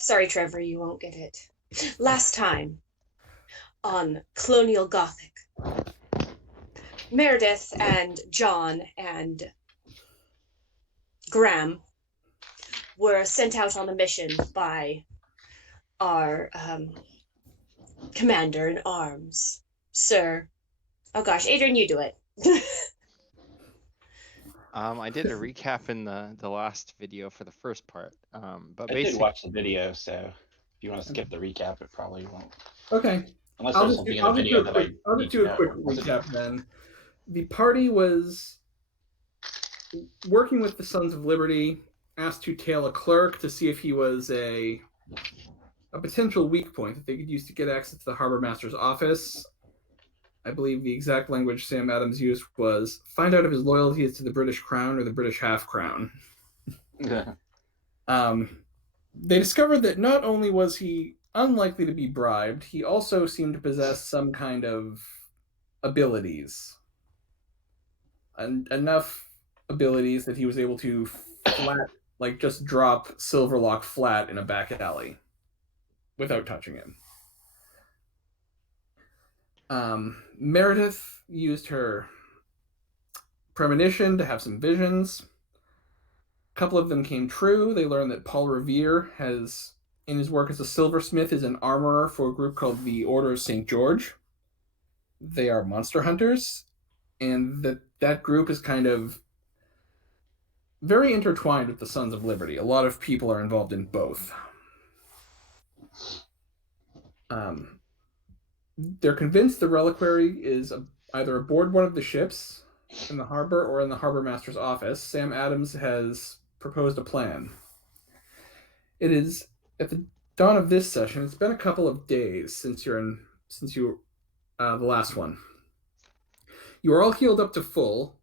Sorry, Trevor, you won't get it. Last time on Colonial Gothic, Meredith and John and Graham were sent out on a mission by our commander in arms, Sir. Oh gosh, Adrian, you do it. I did a recap in the last video for the first part. But I did basically, watch the video, so if you want to skip the recap, it probably won't. Okay. Unless I'll there's just something do, in the I'll just do video a that quick I I'll need just to do a know. quick Was it? recap then. The party was working with the Sons of Liberty, asked to tail a clerk to see if he was a potential weak point that they could use to get access to the harbormaster's office. I believe the exact language Sam Adams used was find out if his loyalty is to the British Crown or the British half crown. Yeah. They discovered that not only was he unlikely to be bribed, he also seemed to possess some kind of abilities. Enough abilities that he was able to just drop Silverlock flat in a back alley without touching him. Meredith used her premonition to have some visions. A couple of them came true. They learned that Paul Revere has, in his work as a silversmith, is an armorer for a group called the Order of St. George. They are monster hunters, and that group is kind of very intertwined with the Sons of Liberty. A lot of people are involved in both. They're convinced the reliquary is either aboard one of the ships in the harbor or in the harbormaster's office. Sam Adams has proposed a plan. It is at the dawn of this session. It's been a couple of days since you the last one. You are all healed up to full.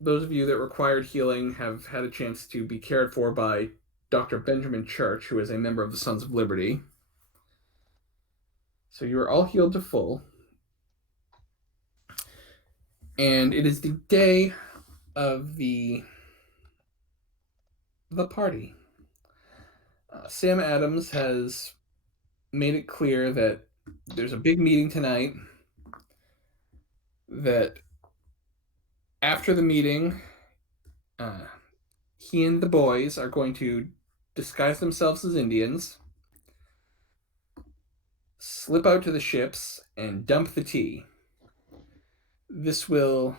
Those of you that required healing have had a chance to be cared for by Dr. Benjamin Church, who is a member of the Sons of Liberty. So you are all healed to full. And it is the day of the party. Sam Adams has made it clear that there's a big meeting tonight, that after the meeting, he and the boys are going to disguise themselves as Indians, slip out to the ships, and dump the tea. This will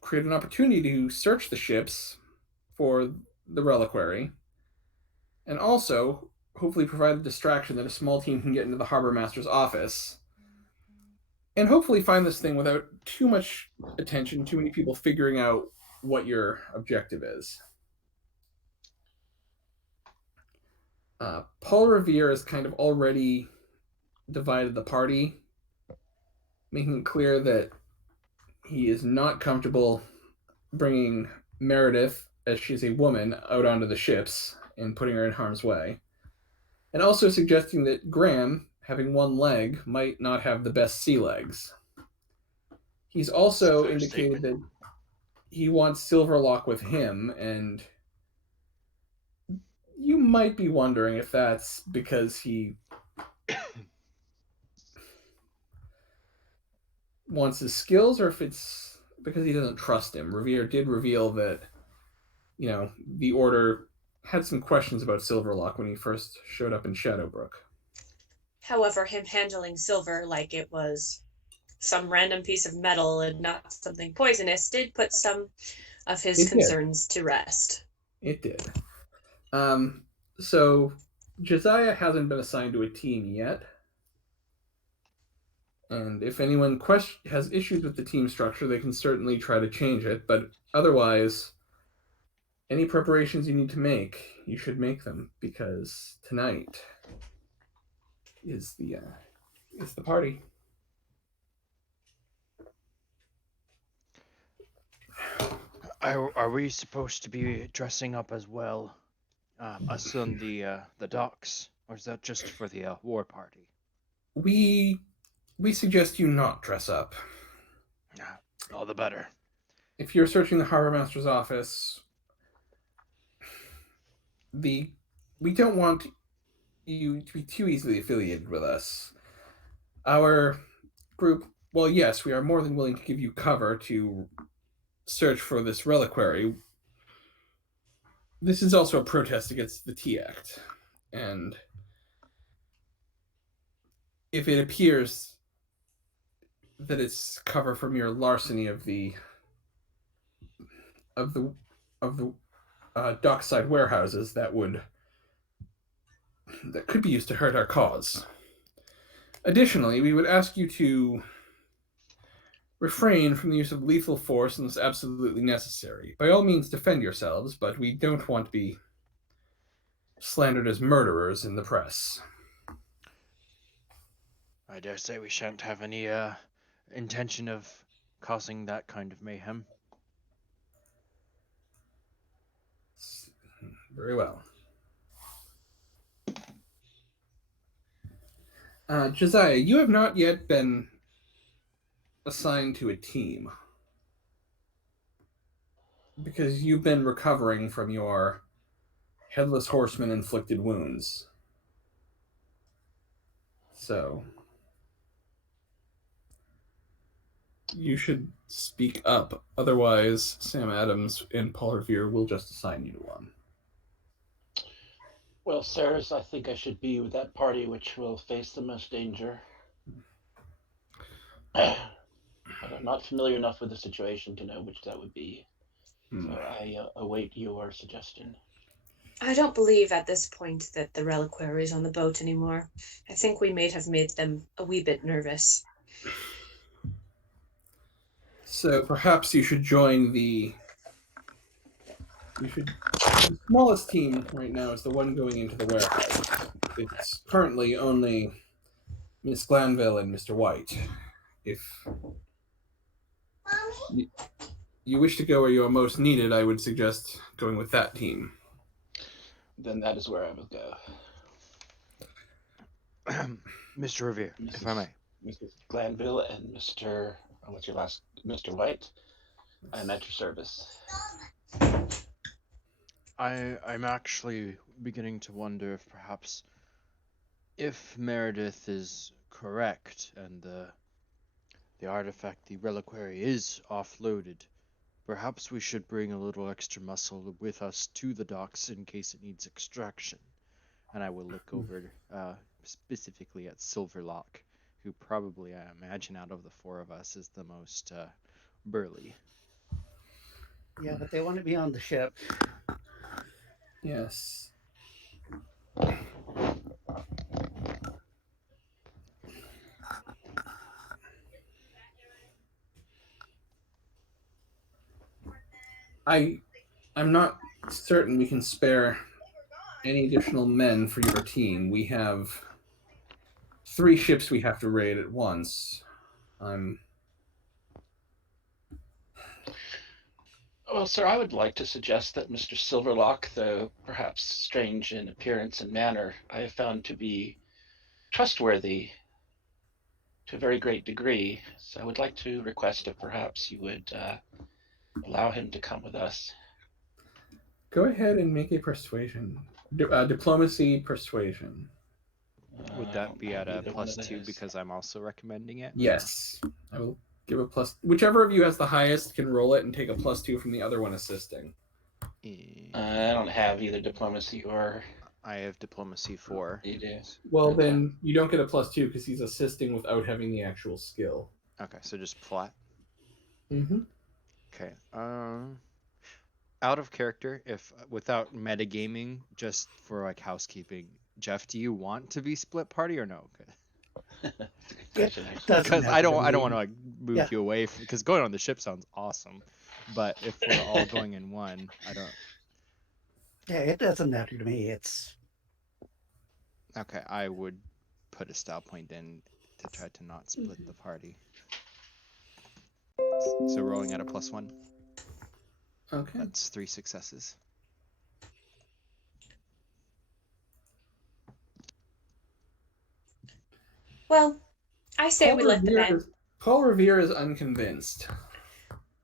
create an opportunity to search the ships for the reliquary, and also hopefully provide a distraction that a small team can get into the harbormaster's office, and hopefully find this thing without too much attention, too many people figuring out what your objective is. Paul Revere has kind of already divided the party, making it clear that he is not comfortable bringing Meredith, as she's a woman, out onto the ships and putting her in harm's way. And also suggesting that Graham, having one leg, might not have the best sea legs. He's also indicated that he wants Silverlock with him, and you might be wondering if that's because he wants his skills or if it's because he doesn't trust him. Revere did reveal that, the Order had some questions about Silverlock when he first showed up in Shadowbrook. However, him handling silver like it was some random piece of metal and not something poisonous did put some of his concerns to rest. It did. So Josiah hasn't been assigned to a team yet. And if anyone has issues with the team structure, they can certainly try to change it. But otherwise, any preparations you need to make, you should make them, because tonight is the party. are we supposed to be dressing up as well, us on the docks, or is that just for the war party? We suggest you not dress up. All the better. If you're searching the harbormaster's office, we don't want you to be too easily affiliated with us. Our group, well, yes, we are more than willing to give you cover to search for this reliquary. This is also a protest against the Tea Act, and if it appears that it's cover from your larceny of the dockside warehouses, that could be used to hurt our cause. Additionally, we would ask you to refrain from the use of lethal force unless absolutely necessary. By all means, defend yourselves, but we don't want to be slandered as murderers in the press. I dare say we shan't have any intention of causing that kind of mayhem. Very well. Josiah, you have not yet been assigned to a team because you've been recovering from your headless horseman inflicted wounds. So you should speak up. Otherwise, Sam Adams and Paul Revere will just assign you to one. Well, sirs, I think I should be with that party which will face the most danger. But I'm not familiar enough with the situation to know which that would be. So I await your suggestion. I don't believe at this point that the reliquary is on the boat anymore. I think we may have made them a wee bit nervous. So perhaps you should join the smallest team right now is the one going into the warehouse. It's currently only Miss Glanville and Mr. White. If you wish to go where you are most needed, I would suggest going with that team. Then that is where I will go. Mr. Revere, if I may. Mrs. Glanville and Mr. What's your last? Mr. White. I'm at your service. I'm actually beginning to wonder if perhaps if Meredith is correct and the artifact, the reliquary, is offloaded, perhaps we should bring a little extra muscle with us to the docks in case it needs extraction. And I will look over specifically at Silverlock, who probably, I imagine, out of the four of us is the most burly. Yeah, but they want to be on the ship. Yes. I'm not certain we can spare any additional men for your team. We have 3 ships we have to raid at once. Well, sir, I would like to suggest that Mr. Silverlock, though perhaps strange in appearance and manner, I have found to be trustworthy to a very great degree. So I would like to request if perhaps you would allow him to come with us. Go ahead and make a persuasion. Diplomacy persuasion. Would that be at a +2 because I'm also recommending it? Yes. I will give a plus. Whichever of you has the highest can roll it and take a +2 from the other one assisting. I don't have either diplomacy or... I have diplomacy 4. You do? Well, then you don't get a +2 because he's assisting without having the actual skill. Okay, so just flat. Mm-hmm. Okay. Out of character, if without metagaming, just for like housekeeping, Jeff, do you want to be split party or no? Because I don't want to like move you away from, because going on the ship sounds awesome, but if we're all going in one, I don't. Yeah, it doesn't matter to me. It's okay. I would put a style point in to try to not split the party. So rolling at a +1. Okay. That's 3 successes. Well, I say we let Paul Revere is unconvinced.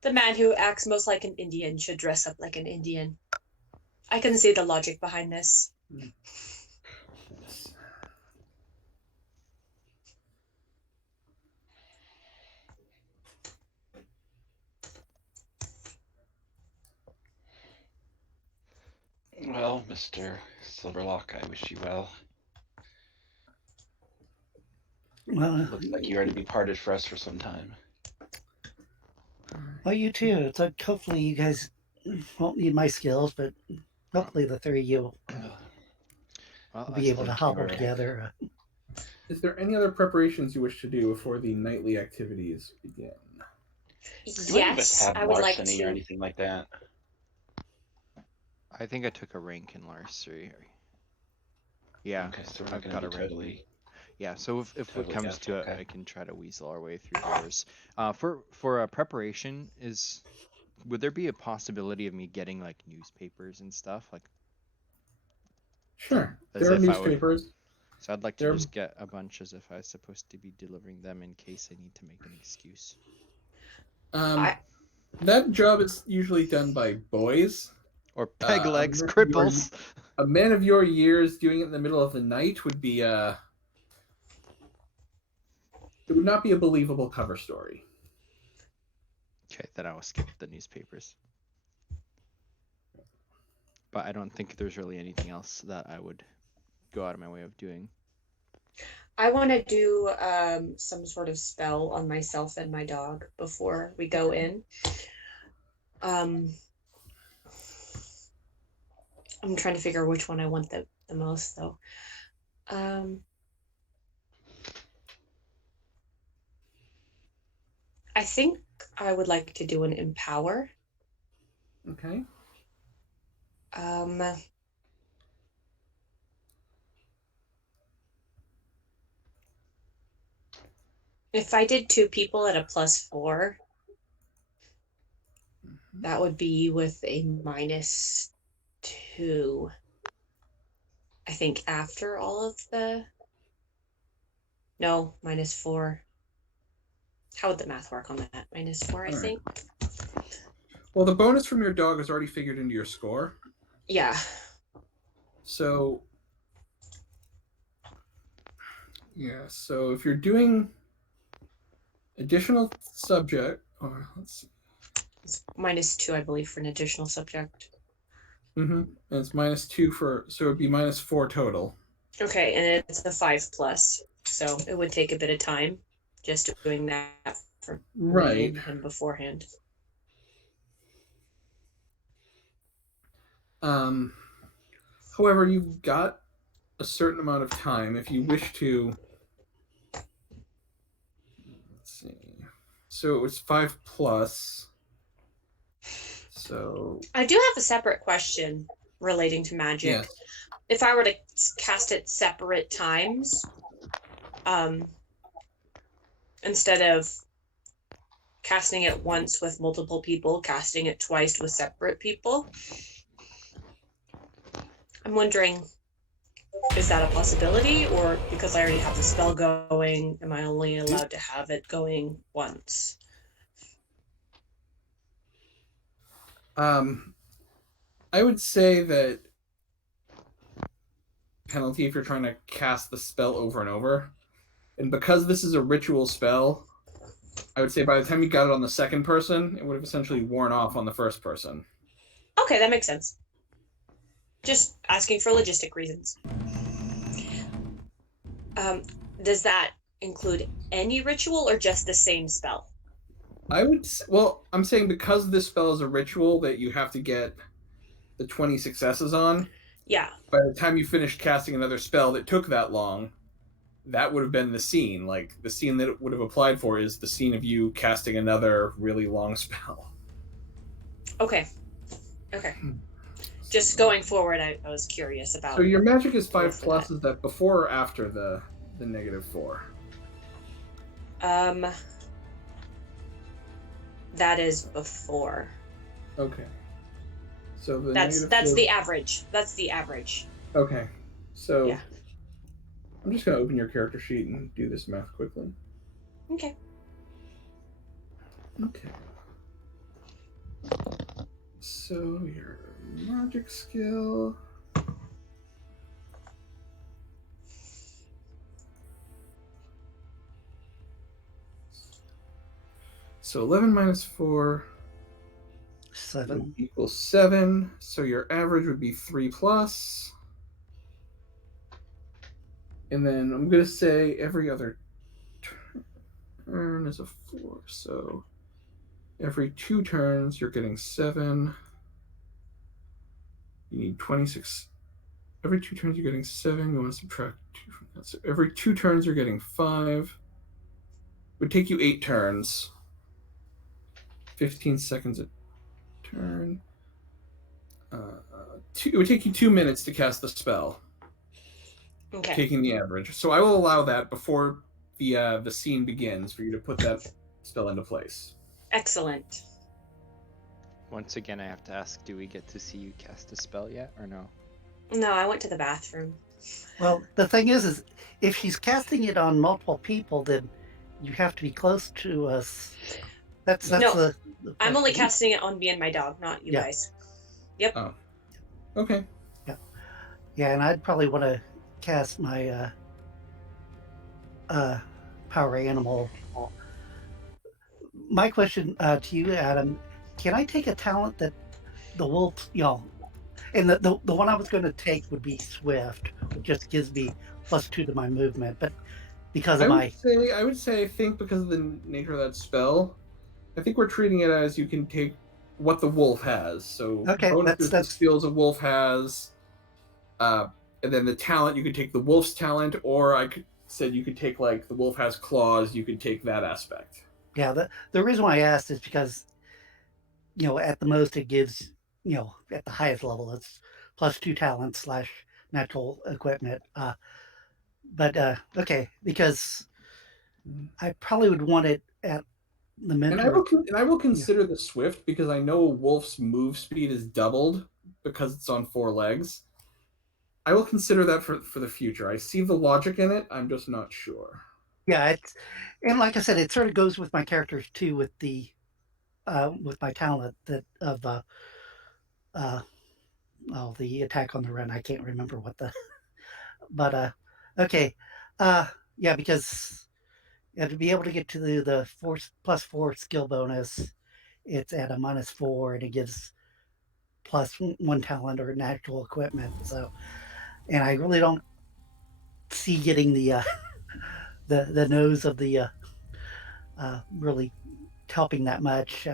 the man who acts most like an Indian should dress up like an Indian. I can see the logic behind this. Well, Mr. Silverlock, I wish you well. Well, Looks like you are to be parted for us for some time. well, you too. It's like hopefully you guys won't need my skills, but hopefully the three of you Well, will I be able to think hobble you're- together. Is there any other preparations you wish to do before the nightly activities begin? Do any of us Yes, have I would like larceny or to. anything like that? I think I took a rank in larceny. Yeah, Okay, so we're I've not got going a to be rank. totally. Yeah, so if it Totally comes guessed, to it, okay. I can try to weasel our way through doors. For a preparation, would there be a possibility of me getting like newspapers and stuff like Sure. as There are if I would? newspapers. So I'd like to There- just get a bunch as if I was supposed to be delivering them in case I need to make an excuse. That job is usually done by boys. Or peg legs, your- cripples. A man of your years doing it in the middle of the night would be it would not be a believable cover story. Okay, then I will skip the newspapers. But I don't think there's really anything else that I would go out of my way of doing. I want to do some sort of spell on myself and my dog before we go in. I'm trying to figure which one I want the most, though. I think I would like to do an empower. Okay. If I did 2 people at a +4, that would be with a -2. I think after all of the... No, -4. How would the math work on that? -4, I think. Well, the bonus from your dog is already figured into your score. Yeah. So, yeah. So if you're doing additional subject, or let's see. It's -2, I believe, for an additional subject. And it's -2 so it'd be -4 total. Okay, and it's a 5+, so it would take a bit of time just doing that for Right. me and him beforehand. However, you've got a certain amount of time if you wish to. Let's see. So it was 5+. So I do have a separate question relating to magic. yes. If I were to cast it separate times, instead of casting it once with multiple people, casting it twice with separate people, I'm wondering, is that a possibility? Or because I already have the spell going, am I only allowed to have it going once? I would say that penalty if you're trying to cast the spell over and over. And because this is a ritual spell, I would say by the time you got it on the second person, it would have essentially worn off on the first person. Okay, that makes sense. Just asking for logistic reasons. Does that include any ritual or just the same spell? I'm saying because this spell is a ritual that you have to get the 20 successes on, Yeah. by the time you finished casting another spell that took that long, that would have been the scene. Like, the scene that it would have applied for is the scene of you casting another really long spell. Okay. Just going forward, I was curious about. So your magic is 5+. Is that before or after the -4? That is before. Okay. So That's the average. That's the average. Okay. So yeah. I'm just gonna open your character sheet and do this math quickly. Okay. Okay. So your magic skill. So 11 minus 4 7. would equal 7. So your average would be 3 plus. And then I'm going to say every other turn is a 4. So every 2 turns, you're getting 7. You need 26. Every 2 turns, you're getting 7. You want to subtract 2 from that. So every 2 turns, you're getting 5. It would take you 8 turns. 15 seconds a turn. It would take you 2 minutes to cast the spell. Okay. Taking the average. So I will allow that before the scene begins for you to put that spell into place. Excellent. Once again, I have to ask, do we get to see you cast a spell yet, or no? No, I went to the bathroom. Well, the thing is if she's casting it on multiple people, then you have to be close to us. That's No, the I'm only casting it on me and my dog, not you guys. Yep. Oh. Okay. Yeah, and I'd probably want to cast my power animal. My question to you, Adam, can I take a talent that the wolf, and the one I was going to take would be swift, which just gives me +2 to my movement, but because of I would say I think because of the nature of that spell, I think we're treating it as you can take what the wolf has. So okay, bonuses to skills a wolf has, and then the talent, you could take the wolf's talent, or said you could take like the wolf has claws, you could take that aspect. Yeah, the reason why I asked is because, at the most it gives, at the highest level, it's +2 talent / natural equipment. But okay, because I probably would want it at the mentor. And I will consider the swift because I know a wolf's move speed is doubled because it's on 4 legs. I will consider that for the future. I see the logic in it. I'm just not sure. Yeah, and like I said, it sort of goes with my characters too, with with my talent that of the attack on the run. I can't remember what but okay, yeah, because to be able to get to the +4 skill bonus, it's at a -4, and it gives +1 talent or natural equipment. So, and I really don't see getting the the nose of the really helping that much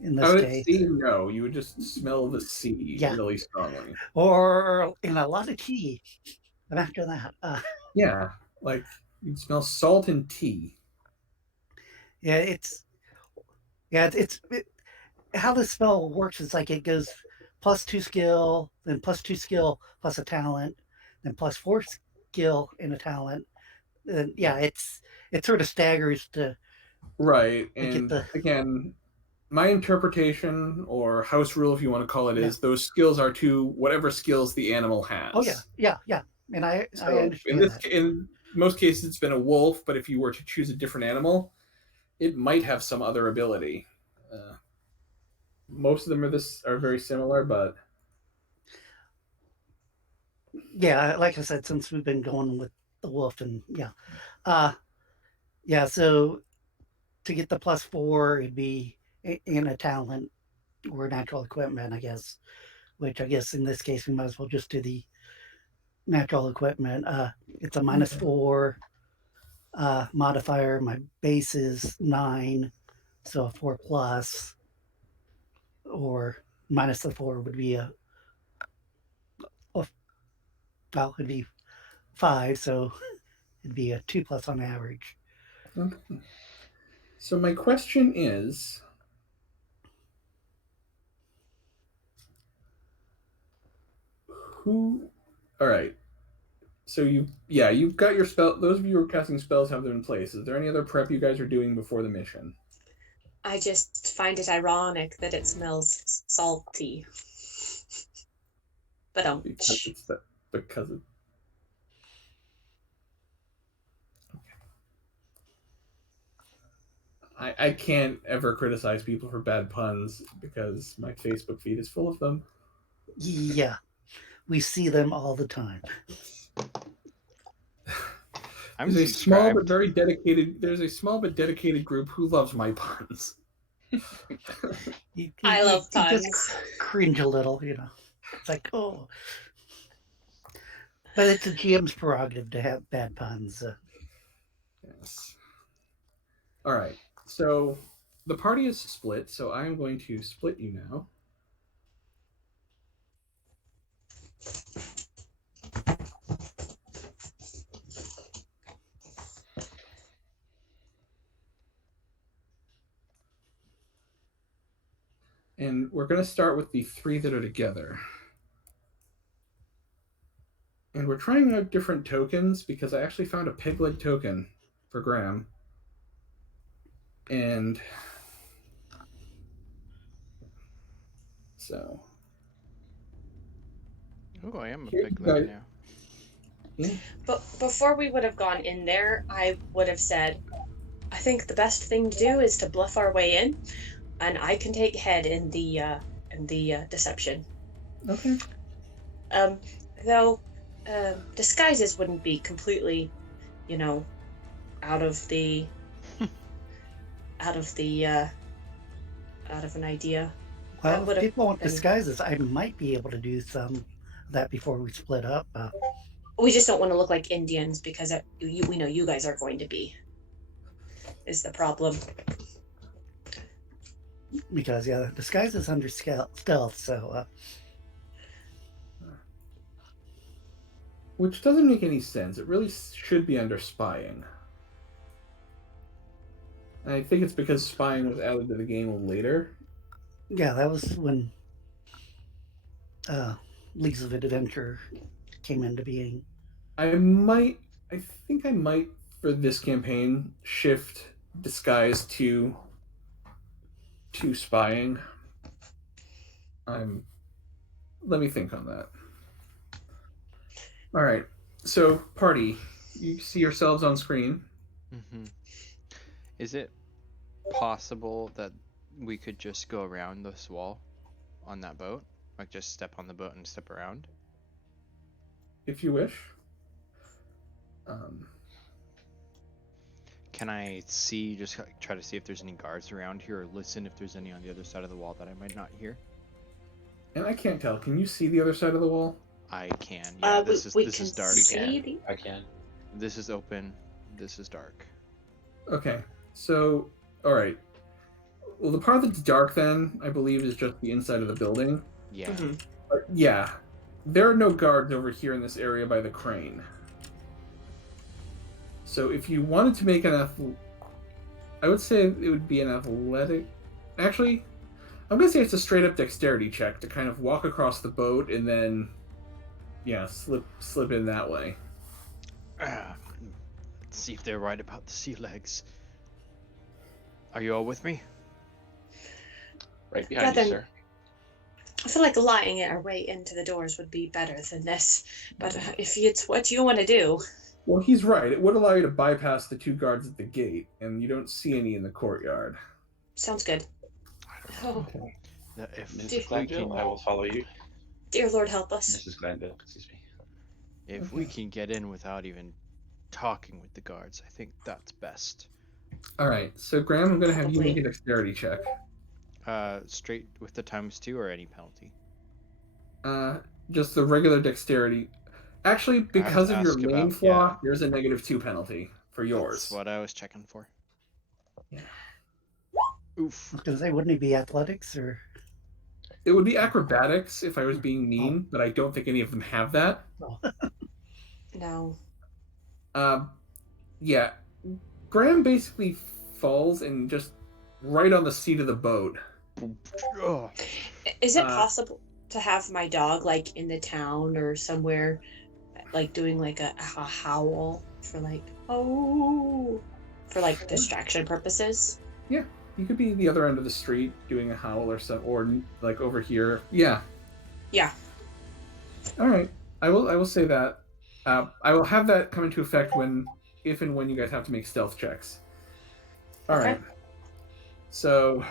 in this case. See, no, you would just smell the sea really strongly, or in a lot of tea. And after that, yeah, like you'd smell salt and tea. yeah, it's how this spell works is like it goes +2 skill, then +2 skill plus a talent, then +4 skill and a talent. And yeah, it sort of staggers to Right, get and again, my interpretation or house rule, if you want to call it, is those skills are to whatever skills the animal has. Oh yeah, and I understand that. In most cases, it's been a wolf, but if you were to choose a different animal, it might have some other ability. Most of them are very similar, but yeah, like I said, since we've been going with the wolf, and so to get the +4, it'd be in a talent or natural equipment, I guess. Which I guess in this case we might as well just do the natural equipment. It's a -4 modifier. My base is 9, so a 4 plus, or minus the 4 would be it'd be 5, so it'd be a 2 plus on average. okay. So my question is, who? All right. So you've got your spell. Those of you who are casting spells have them in place. Is there any other prep you guys are doing before the mission? I just find it ironic that it smells salty. But because it. I can't ever criticize people for bad puns because my Facebook feed is full of them. Yeah, we see them all the time. I'm There's a small but subscribed. very dedicated. There's a small but dedicated group who loves my puns. I love You just puns. cringe a little, It's like, oh. But it's a GM's prerogative to have bad puns. Yes. All right. So the party is split. So I am going to split you now. And we're going to start with the 3 that are together. And we're trying out different tokens because I actually found a peg leg token for Graham. And so. Oh, I am a Here big you leg go. now. Yeah. But before we would have gone in there, I would have said, I think the best thing to do is to bluff our way in, and I can take head in the deception. Okay. Though disguises wouldn't be completely, out of the out of an idea. Well, if people want disguises, I might be able to do some of that before we split up. We just don't want to look like Indians because we know you guys are going to be. Is the problem. Because, yeah, disguise is under stealth, so... Which doesn't make any sense. It really should be under spying. And I think it's because spying was added to the game later. Yeah, that was when Leagues of Adventure came into being. I think I might, for this campaign, shift disguise to spying. Let me think on that. All right. So, party, you see yourselves on screen. Mm-hmm. Is it possible that we could just go around this wall on that boat? Like just step on the boat and step around? If you wish. Can I just try to see if there's any guards around here, or listen if there's any on the other side of the wall that I might not hear? And I can't tell. Can you see the other side of the wall? I can. Yeah, this is dark. I can. This is open. This is dark. Okay. So, all right. Well, the part that's dark then, I believe, is just the inside of the building. Yeah. Mm-hmm. Yeah. There are no guards over here in this area by the crane. So if you wanted to make I would say it would be an athletic... Actually, I'm going to say it's a straight-up dexterity check to kind of walk across the boat and then, yeah, slip in that way. Let's see if they're right about the sea legs. Are you all with me? Right behind you, sir. I feel like lying our way into the doors would be better than this, but if it's what you want to do... Well, he's right. It would allow you to bypass the 2 guards at the gate, and you don't see any in the courtyard. Sounds good. Oh. Okay. Mrs. Glanville, I will follow you. Dear Lord, help us. Mrs. Glanville, excuse me. If we can get in without even talking with the guards, I think that's best. All right. So, Graham, I'm going to have you make a dexterity check. Straight with the _2 or any penalty? Just the regular dexterity. Actually, because of your main flaw, there's a -2 penalty for yours. That's what I was checking for. Yeah. Oof. I was going to say, wouldn't it be athletics or... It would be acrobatics if I was being mean, but I don't think any of them have that. No. Yeah. Graham basically falls and just right on the seat of the boat. Is it possible to have my dog like in the town or somewhere, like doing like a howl for like distraction purposes? Yeah, you could be the other end of the street doing a howl or something, or like over here. Yeah. Yeah. All right, I will say that. I will have that come into effect if and when you guys have to make stealth checks. All right. So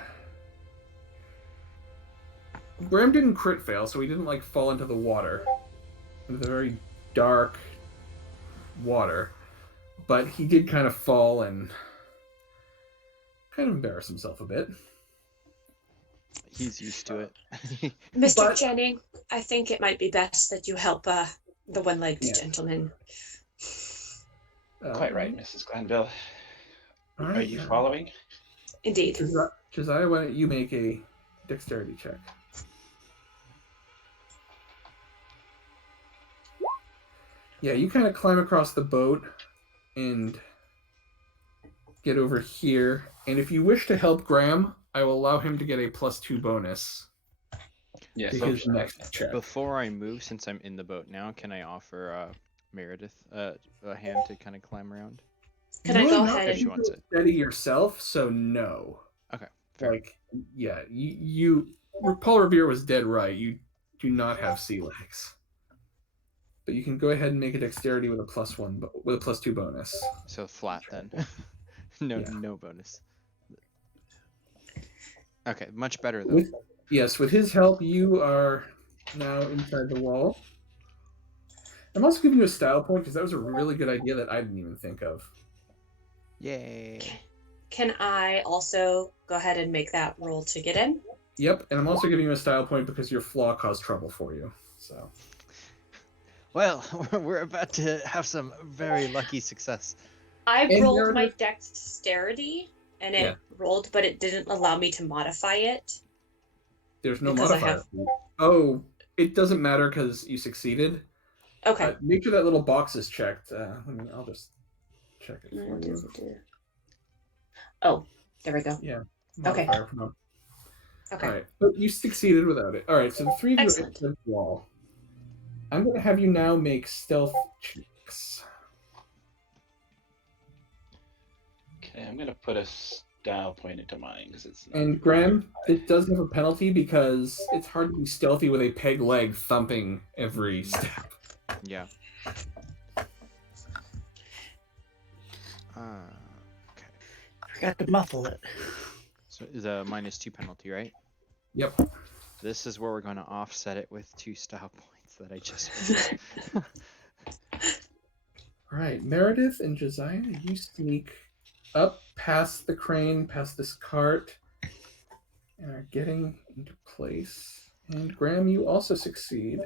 Graham didn't crit fail, so he didn't like fall into the water, into the very dark water. But he did kind of fall and kind of embarrass himself a bit. He's used to it. Mr. Channing, I think it might be best that you help the one-legged gentleman. Quite right, Mrs. Glanville. Right, Are you following? Indeed. Josiah, why don't you make a dexterity check? Yeah, you kind of climb across the boat and get over here. And if you wish to help Graham, I will allow him to get a +2 bonus. Yes. To his next check. Before I move, since I'm in the boat now, can I offer Meredith a hand to kind of climb around? Can I go ahead if she wants it? Steady yourself, so no. Okay. Fair. Like, yeah, you Paul Revere was dead right. You do not have sea legs. But you can go ahead and make a dexterity with a +2 bonus. So flat then. No bonus. Okay, much better though. With his help, you are now inside the wall. I'm also giving you a style point because that was a really good idea that I didn't even think of. Yay. Can I also go ahead and make that roll to get in? Yep, and I'm also giving you a style point because your flaw caused trouble for you. So. Well, we're about to have some very lucky success. I rolled my dexterity, and it rolled, but it didn't allow me to modify it. There's no modifier. Oh, it doesn't matter because you succeeded. Okay. Make sure that little box is checked. I'll just check it for you. Oh, there we go. Yeah. Okay. Okay. All right, but you succeeded without it. All right, so the three of you are at the wall. I'm going to have you now make stealth checks. Okay, I'm going to put a style point into mine because it's. And Graham, it does have a penalty because it's hard to be stealthy with a peg leg thumping every step. Yeah. Okay. Forgot to muffle it. So is a -2 penalty, right? Yep. This is where we're going to offset it with 2 style points that I just made. All right, Meredith and Josiah, you sneak up past the crane, past this cart, and are getting into place. And Graham, you also succeed.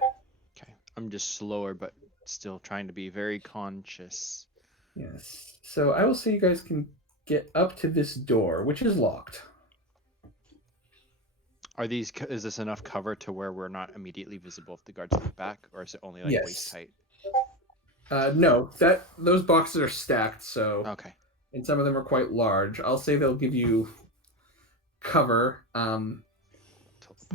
Okay, I'm just slower, but still trying to be very conscious. Yes. So I will say you guys can get up to this door, which is locked. Is this enough cover to where we're not immediately visible if the guards look back, or is it only like waist height? No, those boxes are stacked, so okay. And some of them are quite large. I'll say they'll give you cover.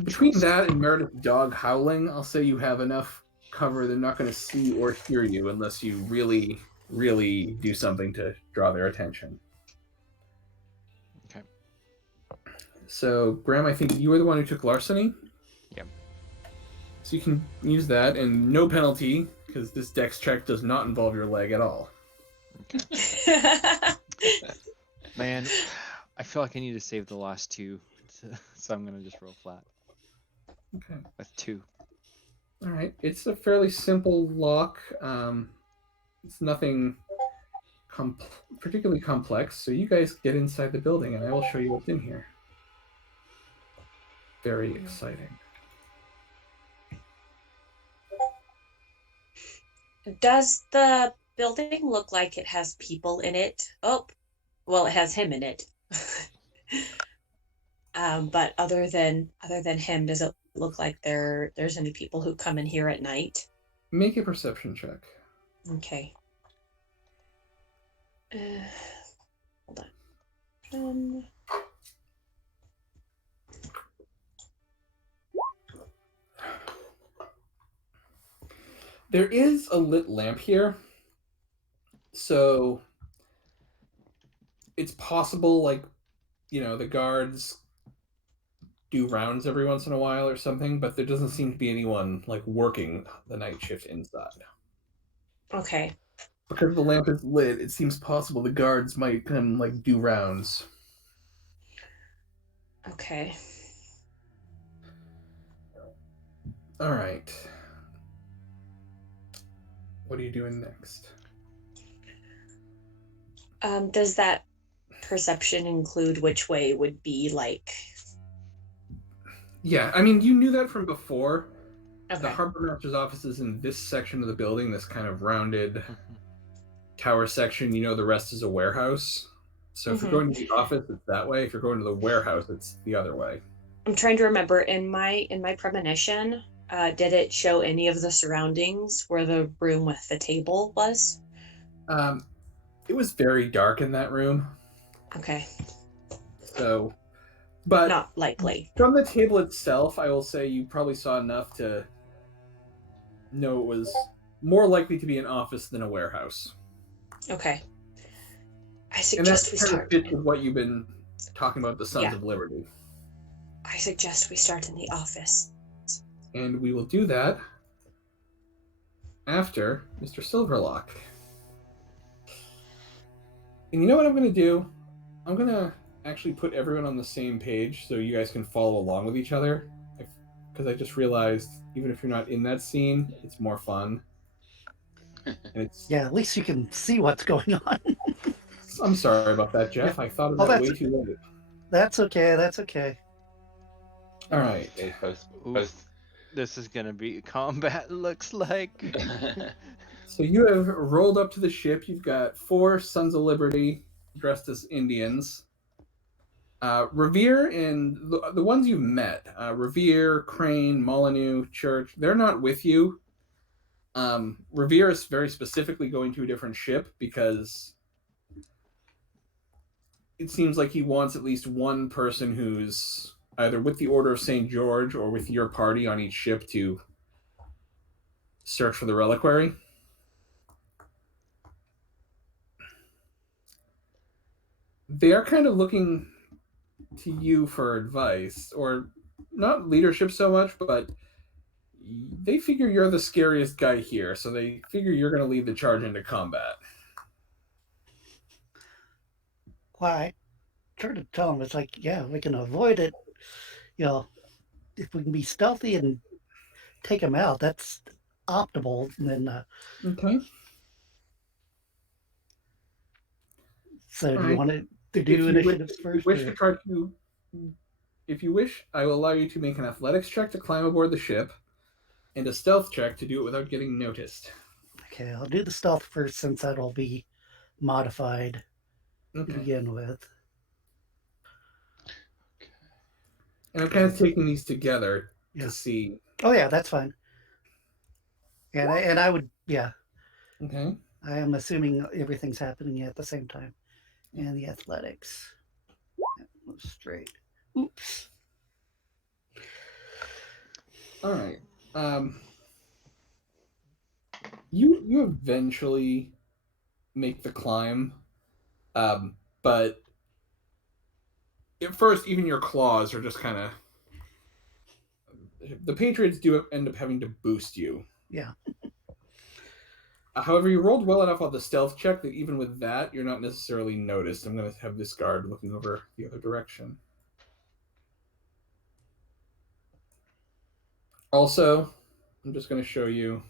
Between that and Meredith's dog howling, I'll say you have enough cover. They're not going to see or hear you unless you really, really do something to draw their attention. Okay. So, Graham, I think you were the one who took larceny? Yep. So you can use that, and no penalty, because this dex check does not involve your leg at all. Okay. Man, I feel like I need to save the last 2, so I'm going to just roll flat. Okay. With 2. All right. It's a fairly simple lock. It's nothing particularly complex, so you guys get inside the building, and I will show you what's in here. Very exciting. Does the building look like it has people in it? Oh, well, it has him in it. But other than him, does it look like there's any people who come in here at night? Make a perception check. Okay. Hold on. There is a lit lamp here, so it's possible, like, the guards do rounds every once in a while or something, but there doesn't seem to be anyone, like, working the night shift inside. Okay. Because the lamp is lit, it seems possible the guards might come, like, do rounds. Okay. All right. What are you doing next? Does that perception include which way would be like? Yeah, I mean, you knew that from before. Okay. The harbormaster's office is in this section of the building, this kind of rounded tower section. You know, the rest is a warehouse. So if you're going to the office, it's that way. If you're going to the warehouse, it's the other way. I'm trying to remember in my premonition, did it show any of the surroundings where the room with the table was? It was very dark in that room. Okay. So, but not likely. From the table itself, I will say you probably saw enough to know it was more likely to be an office than a warehouse. Okay. I And that suggest we kind of start. fits with what you've been talking about, the Sons Yeah. of Liberty. I suggest we start in the office. And we will do that after Mr. Silverlock. And you know what I'm going to do? I'm going to actually put everyone on the same page so you guys can follow along with each other. Because I just realized, even if you're not in that scene, it's more fun. And it's... Yeah, at least you can see what's going on. I'm sorry about that, Jeff. Yeah. I thought of Oh, that that's- way too late. That's okay. That's okay. All right. Okay, both. Oof. This is gonna be combat, looks like. So you have rolled up to the ship. You've got 4 Sons of Liberty dressed as Indians. Revere and the ones you've met, Revere, Crane, Molyneux, Church, they're not with you. Revere is very specifically going to a different ship because it seems like he wants at least one person who's either with the Order of St. George or with your party on each ship to search for the reliquary. They are kind of looking to you for advice, or not leadership so much, but they figure you're the scariest guy here, so they figure you're going to lead the charge into combat. Why? Try to tell them it's like, yeah, we can avoid it. You know, if we can be stealthy and take them out, that's optimal. And then, Okay. so do All you right. want to do initiatives first? If you wish, I will allow you to make an athletics check to climb aboard the ship, and a stealth check to do it without getting noticed. Okay, I'll do the stealth first since that'll be modified Okay. to begin with. And I'm kind of taking these together Yeah. to see. Oh yeah, that's fine. And I would, yeah. Okay. I am assuming everything's happening at the same time. And the athletics. Straight. Oops. All right. You eventually make the climb, but at first, even your claws are just kind of. The Patriots do end up having to boost you. Yeah. However, you rolled well enough on the stealth check that even with that, you're not necessarily noticed. I'm going to have this guard looking over the other direction. Also, I'm just going to show you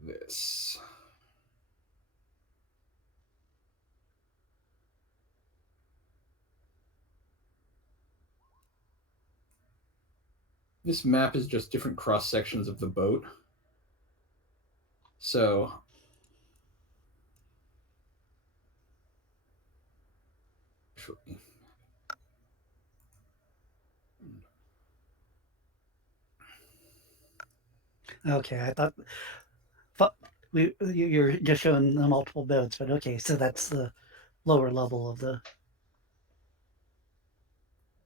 this. This map is just different cross sections of the boat. So Okay, I thought you're just showing the multiple boats, but okay, so that's the lower level of the.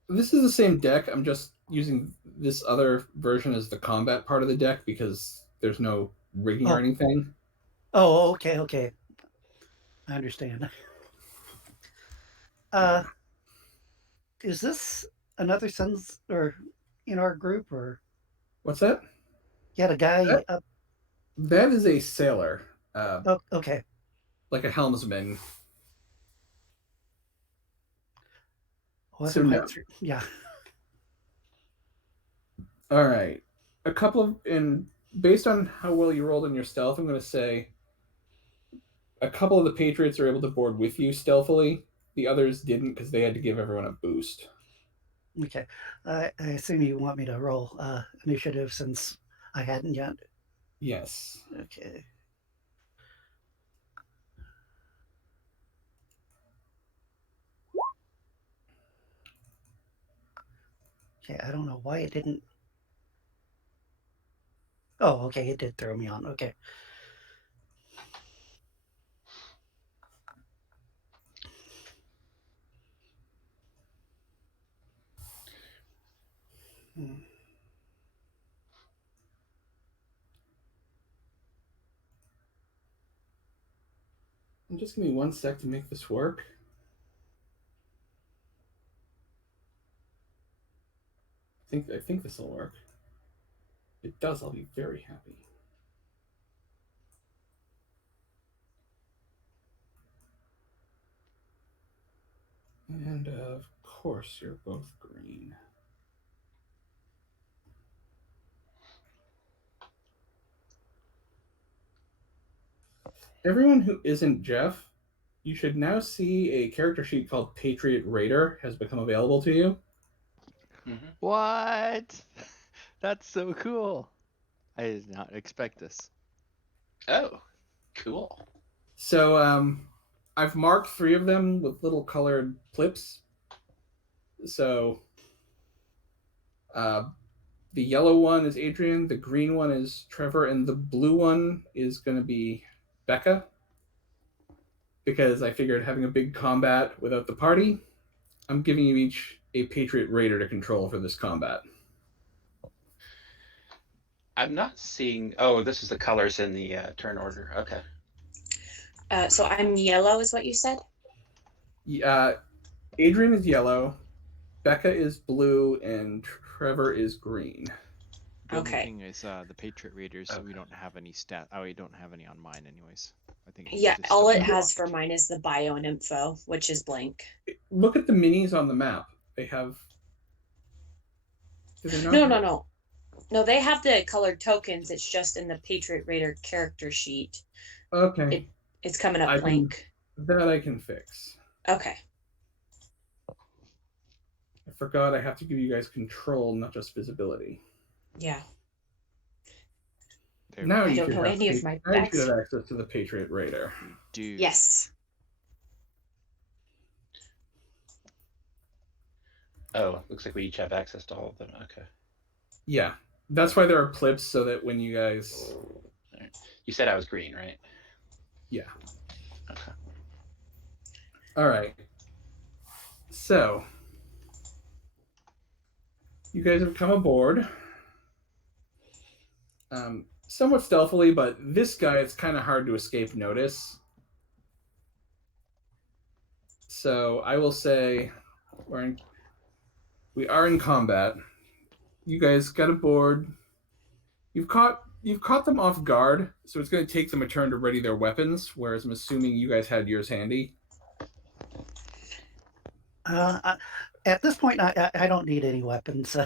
This is the same deck. I'm just using this other version as the combat part of the deck because there's no rigging or anything. Oh, okay. I understand. Is this another Sons or in our group or? What's that? You had a guy up. That is a sailor. Oh, okay. Like a helmsman. So no. Yeah. All right. A couple of based on how well you rolled in your stealth, I'm going to say a couple of the Patriots are able to board with you stealthily. The others didn't because they had to give everyone a boost. Okay. I assume you want me to roll initiative since I hadn't yet. Yes. Okay. Okay, I don't know why it didn't. Oh, okay, it did throw me on. Okay. Just give me 1 sec to make this work. I think this will work. If it does, I'll be very happy. And of course, you're both green. Everyone who isn't Jeff, you should now see a character sheet called Patriot Raider has become available to you. Mm-hmm. What? That's so cool. I did not expect this. Oh, cool. So I've marked 3 of them with little colored plips. So the yellow one is Adrian, the green one is Trevor, and the blue one is going to be Becca. Because I figured having a big combat without the party, I'm giving you each a Patriot Raider to control for this combat. I'm not seeing. Oh, this is the colors in the turn order. Okay. So I'm yellow, is what you said? Adrian is yellow, Becca is blue, and Trevor is green. The only Okay. thing is the Patriot Raiders, Okay. we don't have any stat. Oh, we don't have any on mine anyways. I think it's Yeah, just all it double has for blocked. mine is the bio and info, which is blank. Look at the minis on the map. They have. Do they not? No. No, they have the colored tokens. It's just in the Patriot Raider character sheet. Okay. It's coming up blank. That I can fix. Okay. I forgot I have to give you guys control, not just visibility. Yeah. Now I you don't should know have any of my now you should backs. have access to the Patriot Raider. Do Yes. Oh, looks like we each have access to all of them. Okay. Yeah. That's why there are plips, so that when you guys... Right. You said I was green, right? Yeah. Okay. All right. So, you guys have come aboard. Somewhat stealthily, but this guy, it's kind of hard to escape notice. So, I will say we are in combat. You guys got aboard. You've caught them off guard, so it's going to take them a turn to ready their weapons, whereas I'm assuming you guys had yours handy. At this point, I don't need any weapons.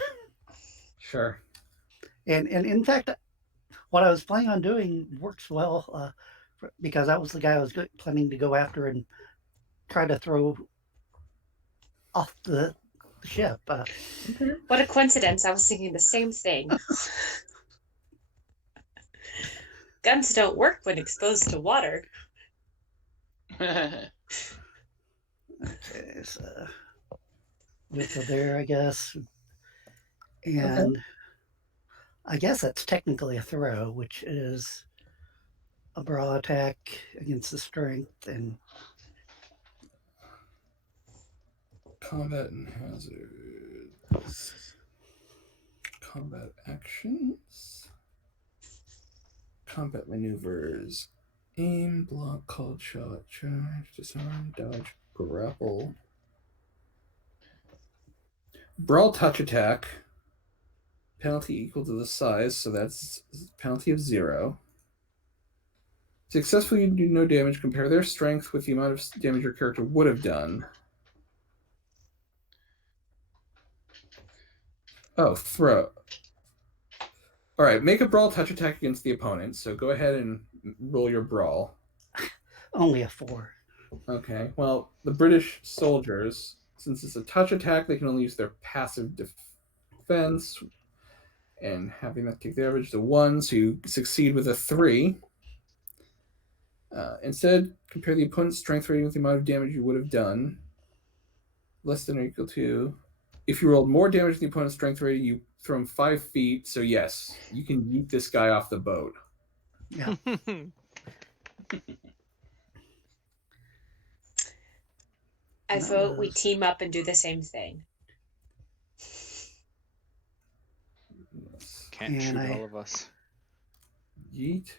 Sure. And in fact, what I was planning on doing works well because that was the guy I was planning to go after and try to throw off the ship. What a coincidence. I was thinking the same thing. Guns don't work when exposed to water. Okay, so with the there, I guess. And okay. I guess that's technically a throw, which is a brawl attack against the strength and combat and hazards, combat actions, combat maneuvers, aim, block, called shot, charge, disarm, dodge, grapple, brawl, touch attack, penalty equal to the size, so that's penalty of 0. Successfully do no damage. Compare their strength with the amount of damage your character would have done. Oh, throw. All right, make a brawl touch attack against the opponent. So go ahead and roll your brawl. Only a 4. Okay. Well, the British soldiers, since it's a touch attack, they can only use their passive defense, and having that take the average to 1, so you succeed with a 3. Instead, compare the opponent's strength rating with the amount of damage you would have done. Less than or equal to. If you rolled more damage than the opponent's strength rating, you throw him 5 feet. So yes, you can yeet this guy off the boat. Yeah. I vote we team up and do the same thing. Yes. Can't shoot all of us. Yeet.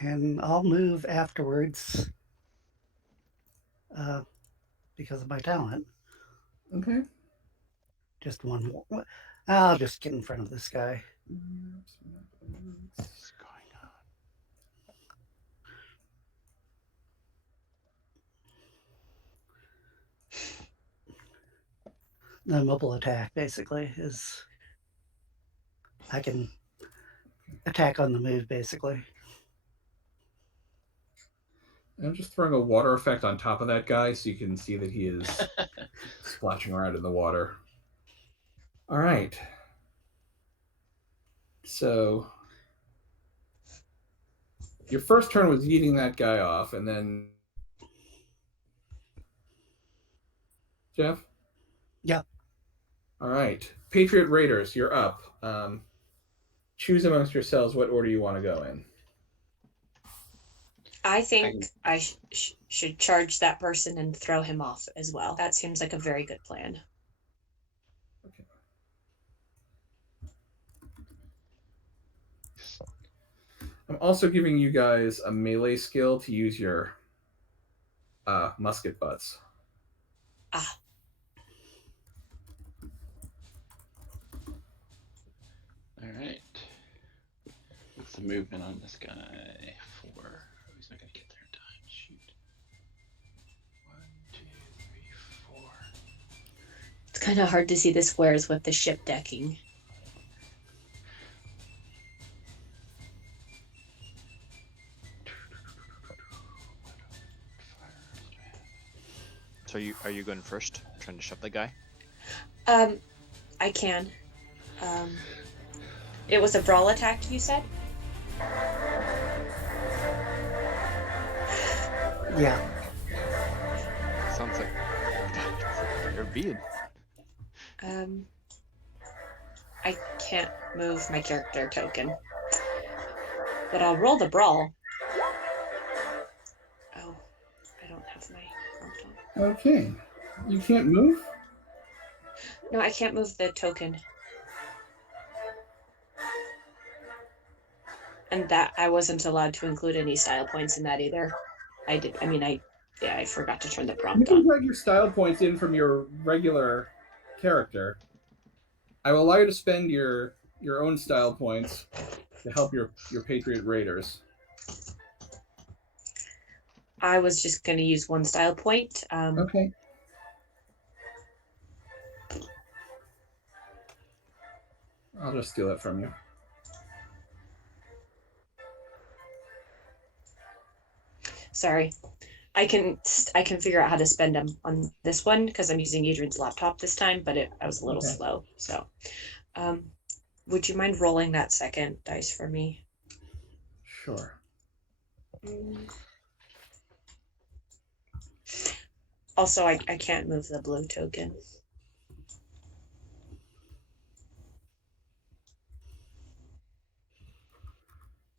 And I'll move afterwards because of my talent. Okay. Just one more. I'll just get in front of this guy. What's going on? The mobile attack, basically, is I can attack on the move, basically. I'm just throwing a water effect on top of that guy so you can see that he is splashing around in the water. All right. So your first turn was eating that guy off, and then Jeff? Yeah. All right. Patriot Raiders, you're up. Choose amongst yourselves what order you want to go in. I think I should charge that person and throw him off as well. That seems like a very good plan. Okay. I'm also giving you guys a melee skill to use your musket butts. Ah. All right. What's the movement on this guy? 4. Oh, he's not going to get there in time. Shoot. 1, 2, 3, 4. It's kind of hard to see the squares with the ship decking. So are you going first? Trying to shove the guy? I can. It was a brawl attack, you said? Yeah. Sounds like you're being. I can't move my character token. But I'll roll the brawl. Oh, I don't have my prompt on. Okay. You can't move? No, I can't move the token. And that I wasn't allowed to include any style points in that either. I forgot to turn the You prompt can on. drag your style points in from your regular character. I will allow you to spend your own style points to help your Patriot Raiders. I was just going to use one style point. Okay. I'll just steal it from you. Sorry. I can figure out how to spend them on this one because I'm using Adrian's laptop this time, but I was a little slow. So, would you mind rolling that second dice for me? Sure. Also, I can't move the blue token.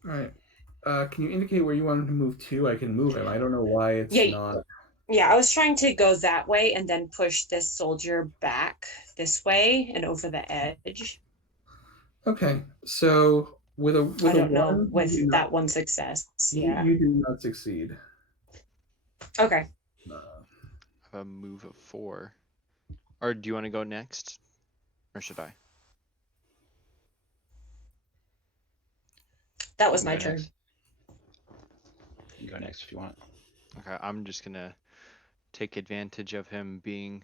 All right. Can you indicate where you want him to move to? I can move him. I don't know why it's not. Yeah, I was trying to go that way and then push this soldier back this way and over the edge. Okay, so with a I don't a know one, with that one success. Yeah. You do not succeed. Okay. I have a move of 4. Or do you want to go next? Or should I? That was my turn. Next. You can go next if you want. Okay, I'm just gonna take advantage of him being,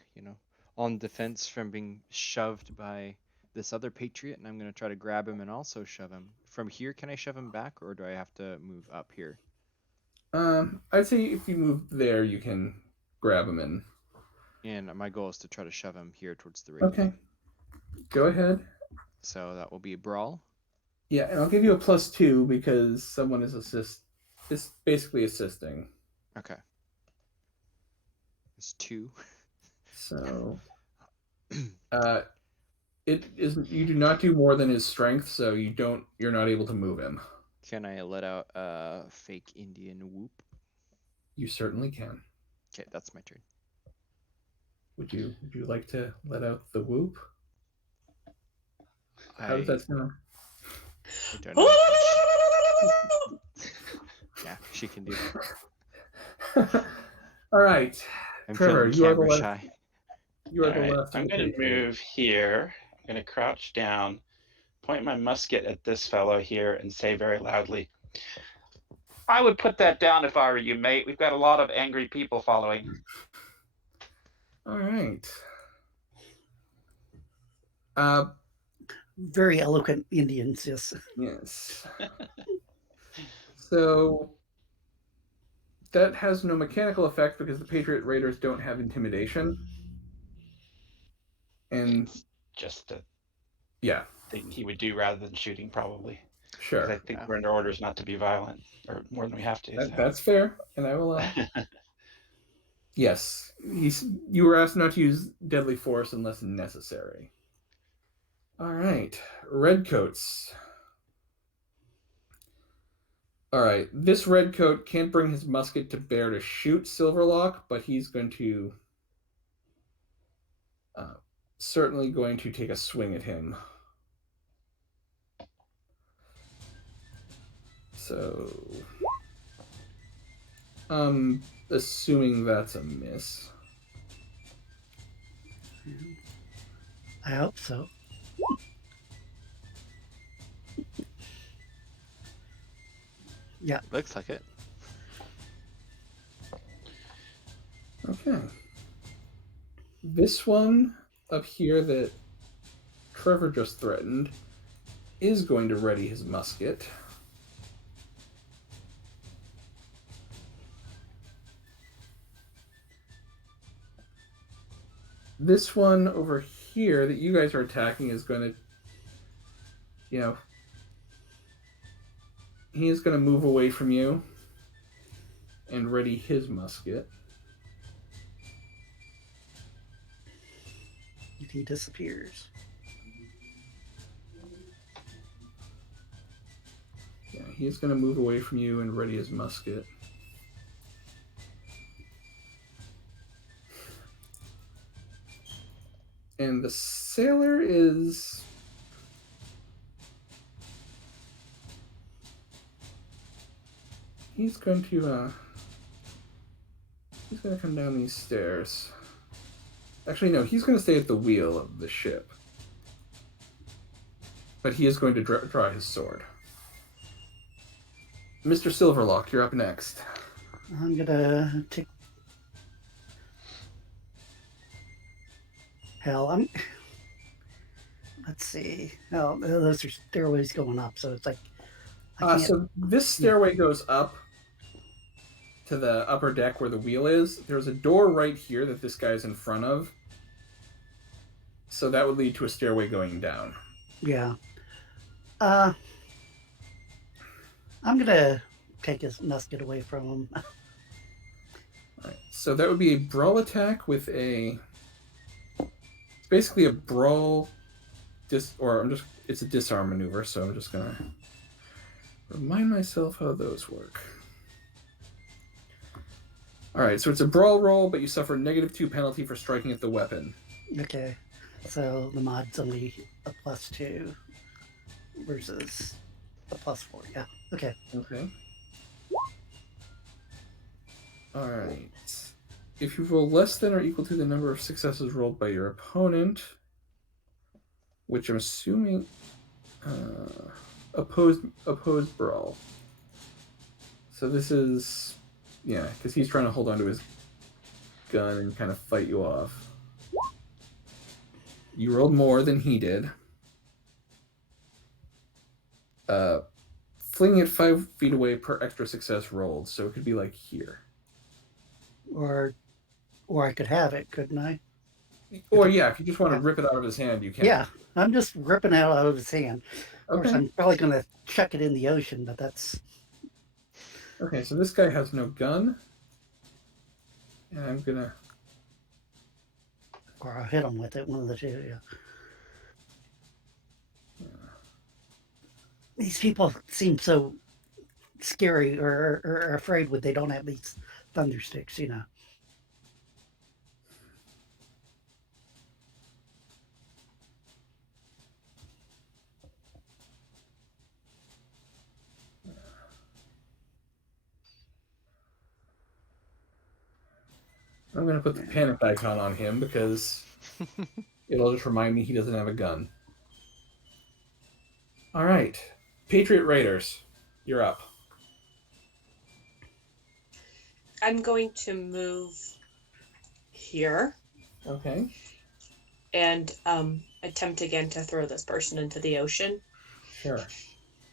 on defense from being shoved by this other patriot, and I'm going to try to grab him and also shove him. From here, can I shove him back, or do I have to move up here? I'd say if you move there, you can grab him in. And my goal is to try to shove him here towards the radio. Okay. Go ahead. So that will be a brawl. Yeah, and I'll give you a +2 because someone is basically assisting. Okay. It's 2. So, it is. You do not do more than his strength, so you're not able to move him. Can I let out a fake Indian whoop? You certainly can. Okay, that's my turn. Would you like to let out the whoop? How does that sound? I don't know. Yeah, she can do that. All right. I'm Trevor, feeling you are camera the shy. You are All the right, last. I'm going to move here. I'm going to crouch down, point my musket at this fellow here, and say very loudly, "I would put that down if I were you, mate. We've got a lot of angry people following." All right. Very eloquent Indians, yes. Yes. So that has no mechanical effect because the Patriot Raiders don't have intimidation. And It's just a yeah, thing he would do rather than shooting, probably. sure. Because I think we're under orders not to be violent, or more than we have to. That's fair, and I will. Yes, you were asked not to use deadly force unless necessary. All right, redcoats. All right, this redcoat can't bring his musket to bear to shoot Silverlock, but he's going to certainly going to take a swing at him. So, assuming that's a miss. I hope so. Yeah. Looks like it. Okay. This one up here that Trevor just threatened is going to ready his musket. This one over here that you guys are attacking is going to, he is going to move away from you and ready his musket. If he disappears. Yeah, he's going to move away from you and ready his musket. And the sailor is... He's going to come down these stairs. Actually, no, he's going to stay at the wheel of the ship. But he is going to draw his sword. Mr. Silverlock, you're up next. I'm gonna take. Hell, let's see. Oh, those are stairways going up, so it's like. So this stairway goes up to the upper deck where the wheel is. There's a door right here that this guy's in front of. So that would lead to a stairway going down. Yeah. I'm gonna take his musket away from him. Alright, so that would be a brawl attack with a... It's basically a brawl... it's a disarm maneuver, so I'm just gonna remind myself how those work. Alright, so it's a brawl roll, but you suffer -2 penalty for striking at the weapon. Okay. So the mod's only a +2 versus a +4. Yeah. Okay. Okay. Alright. If you roll less than or equal to the number of successes rolled by your opponent, which I'm assuming opposed brawl. So this is, yeah, because he's trying to hold on to his gun and kind of fight you off. You rolled more than he did. Flinging it 5 feet away per extra success rolled, so it could be like here. Or I could have it, couldn't I? Or yeah, if you just want to rip it out of his hand, you can. Yeah, I'm just ripping it out of his hand. Of course, Okay. I'm probably going to chuck it in the ocean, but that's... Okay, so this guy has no gun. And I'm going to... Or I'll hit him with it, one of the two, yeah. These people seem so scary or afraid when they don't have these thunder sticks, you know. I'm going to put the panic icon on him because it'll just remind me he doesn't have a gun. All right. Patriot Raiders, you're up. I'm going to move here Okay. and attempt again to throw this person into the ocean. Sure.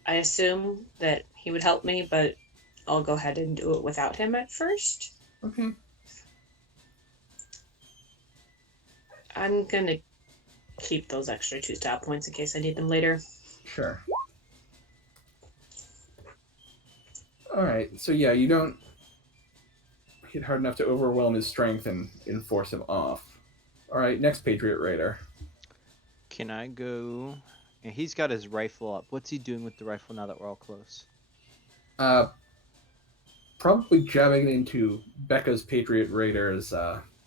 I assume that he would help me, but I'll go ahead and do it without him at first. Okay. I'm gonna keep those extra 2 style points in case I need them later. Sure. All right. So yeah, you don't hit hard enough to overwhelm his strength and force him off. All right. Next Patriot Raider. Can I go? And he's got his rifle up. What's he doing with the rifle now that we're all close? Probably jabbing it into Becca's Patriot Raider's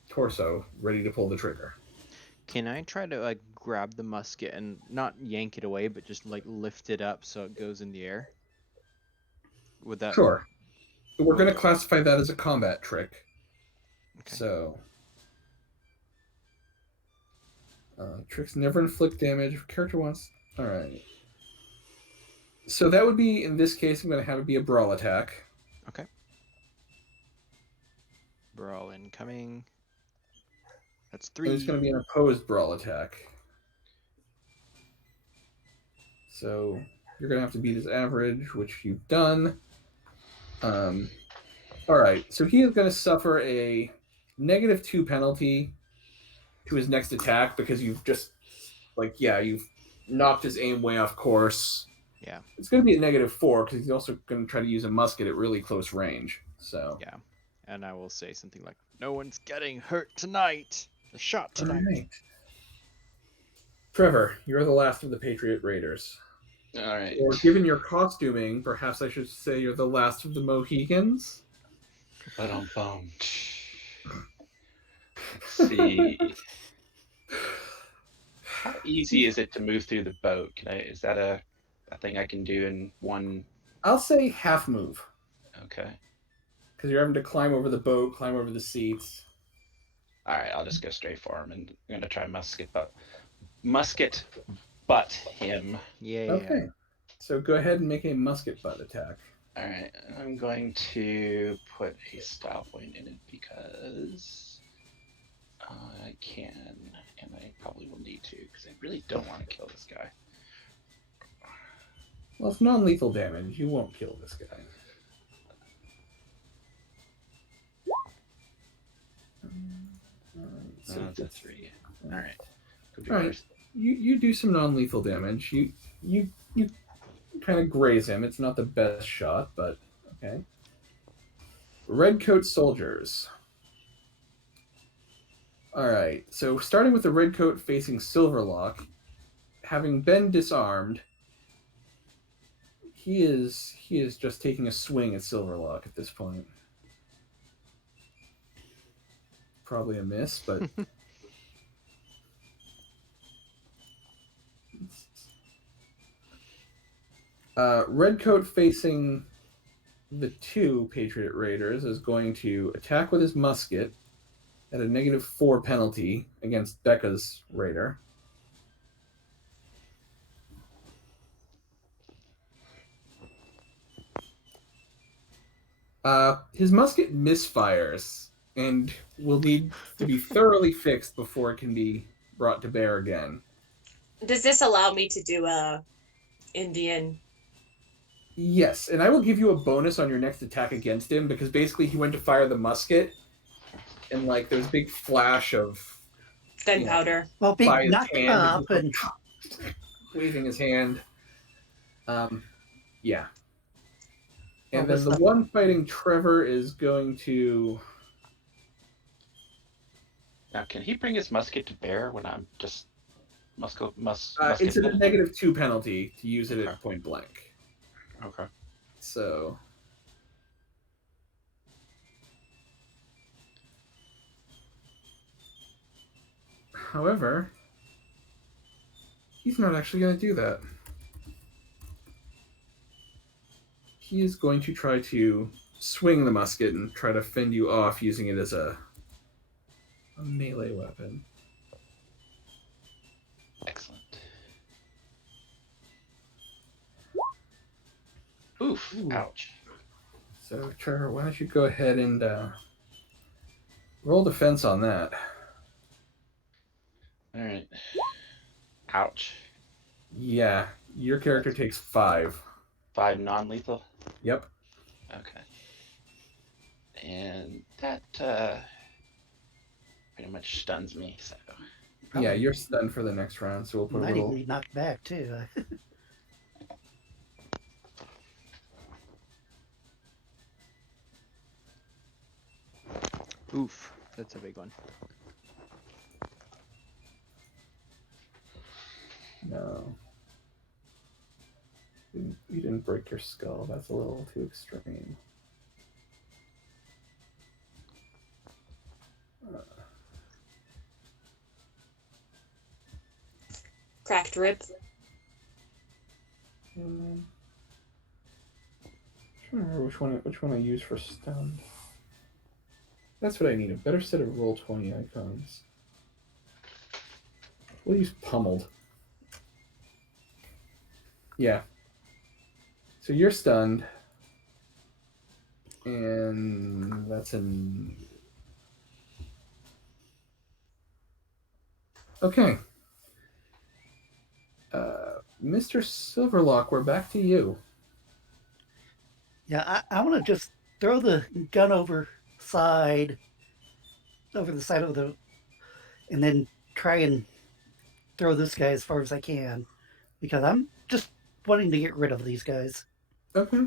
torso, ready to pull the trigger. Can I try to like grab the musket and not yank it away, but just like lift it up so it goes in the air? Would that? Sure. We're going to classify that as a combat trick. Okay. So, tricks never inflict damage if character wants. All right. So that would be, in this case, I'm going to have it be a brawl attack. Okay. Brawl incoming. That's 3. And it's going to be an opposed brawl attack. So you're going to have to beat his average, which you've done. All right. So he is going to suffer a -2 penalty to his next attack because you've just, you've knocked his aim way off course. Yeah. It's going to be a -4 because he's also going to try to use a musket at really close range. So Yeah. And I will say something like, "No one's getting hurt tonight. A shot all tonight." right. Trevor, you're the last of the Patriot Raiders. All right. Or given your costuming, perhaps I should say you're the last of the Mohegans. Ba-dum-bum. Let's see. How easy is it to move through the boat? Is that a thing I can do in one? I'll say half move. Okay. Because you're having to climb over the boat, climb over the seats. All right, I'll just go straight for him, and I'm gonna try musket butt him. Yeah. Okay. So go ahead and make a musket butt attack. All right, I'm going to put a style point in it because I can, and I probably will need to because I really don't want to kill this guy. Well, it's non-lethal damage. You won't kill this guy. So that's a 3. All right. Could be All right. worse. You do some non-lethal damage. You kind of graze him. It's not the best shot, but okay. Redcoat soldiers. All right. So starting with the redcoat facing Silverlock, having been disarmed, he is just taking a swing at Silverlock at this point. Probably a miss, but Redcoat facing the 2 Patriot Raiders is going to attack with his musket at a -4 penalty against Becca's Raider. His musket misfires and will need to be thoroughly fixed before it can be brought to bear again. Does this allow me to do a Indian? Yes, and I will give you a bonus on your next attack against him because basically he went to fire the musket, and like there's a big flash of Gunpowder. Well, by big his knock him hand, up and waving his hand. Yeah. And What then was the the- one fighting Trevor is going to. Now, can he bring his musket to bear when I'm just musket? It's a -2 penalty to use it Okay. at point blank. Okay. So. However, he's not actually going to do that. He is going to try to swing the musket and try to fend you off using it as a melee weapon. Excellent. Oof! Ooh. Ouch. So, Trevor, why don't you go ahead and roll defense on that? All right. Ouch. Yeah, your character takes 5. 5 non-lethal. Yep. Okay. And that pretty much stuns me. So. Yeah, you're stunned for the next round, so we'll put a might even little. be knocked back too. Oof, that's a big one. No. You didn't break your skull. That's a little too extreme. Cracked rib. I'm trying to remember which one I use for stun. That's what I need. A better set of Roll20 icons. We'll use pummeled. Yeah. So you're stunned. And that's an... Okay. Mr. Silverlock, we're back to you. Yeah, I want to just throw the gun over the side of the, and then try and throw this guy as far as I can, because I'm just wanting to get rid of these guys. Okay.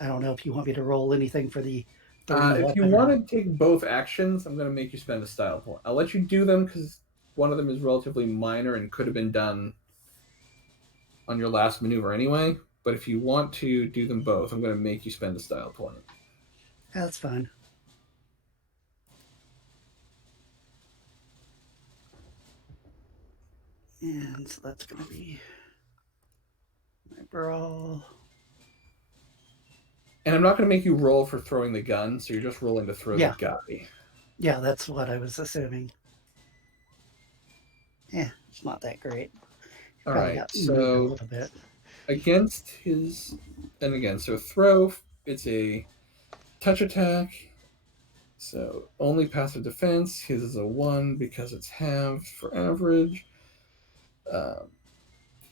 I don't know if you want me to roll anything for the. If you want to take both actions, I'm going to make you spend a style point. I'll let you do them because one of them is relatively minor and could have been done on your last maneuver anyway. But if you want to do them both, I'm going to make you spend a style point. That's fine. And so that's going to be my brawl. And I'm not going to make you roll for throwing the gun, so you're just rolling to throw Yeah. the guy. Yeah, that's what I was assuming. Yeah, it's not that great. All Probably right, got moved a so little bit. against his... And again, so throw, it's a touch attack. So only passive defense. His is a 1 because it's halved for average. So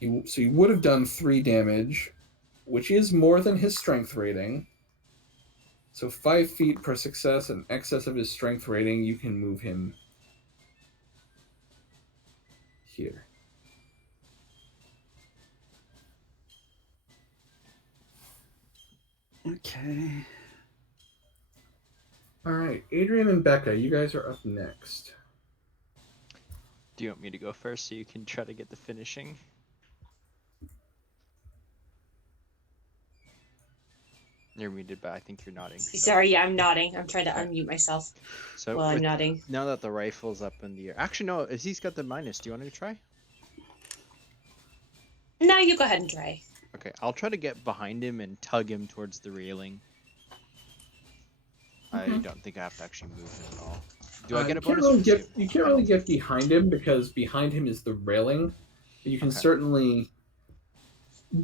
you would have done 3 damage, which is more than his strength rating. So 5 feet per success in excess of his strength rating, you can move him here. Okay. All right, Adrian and Becca, you guys are up next. Do you want me to go first so you can try to get the finishing? You're muted, but I think you're nodding. so- Sorry, yeah, I'm nodding. I'm trying to Okay. unmute myself So while I'm with- nodding. now that the rifle's up in the air, actually no, if he's got the minus, do you want to try? No, you go ahead and try. Okay, I'll try to get behind him and tug him towards the railing. I Okay. don't think I have to actually move him at all. Do I get a You can't bonus? really or get, two? you can't really get behind him because behind him is the railing. But you can Okay. certainly...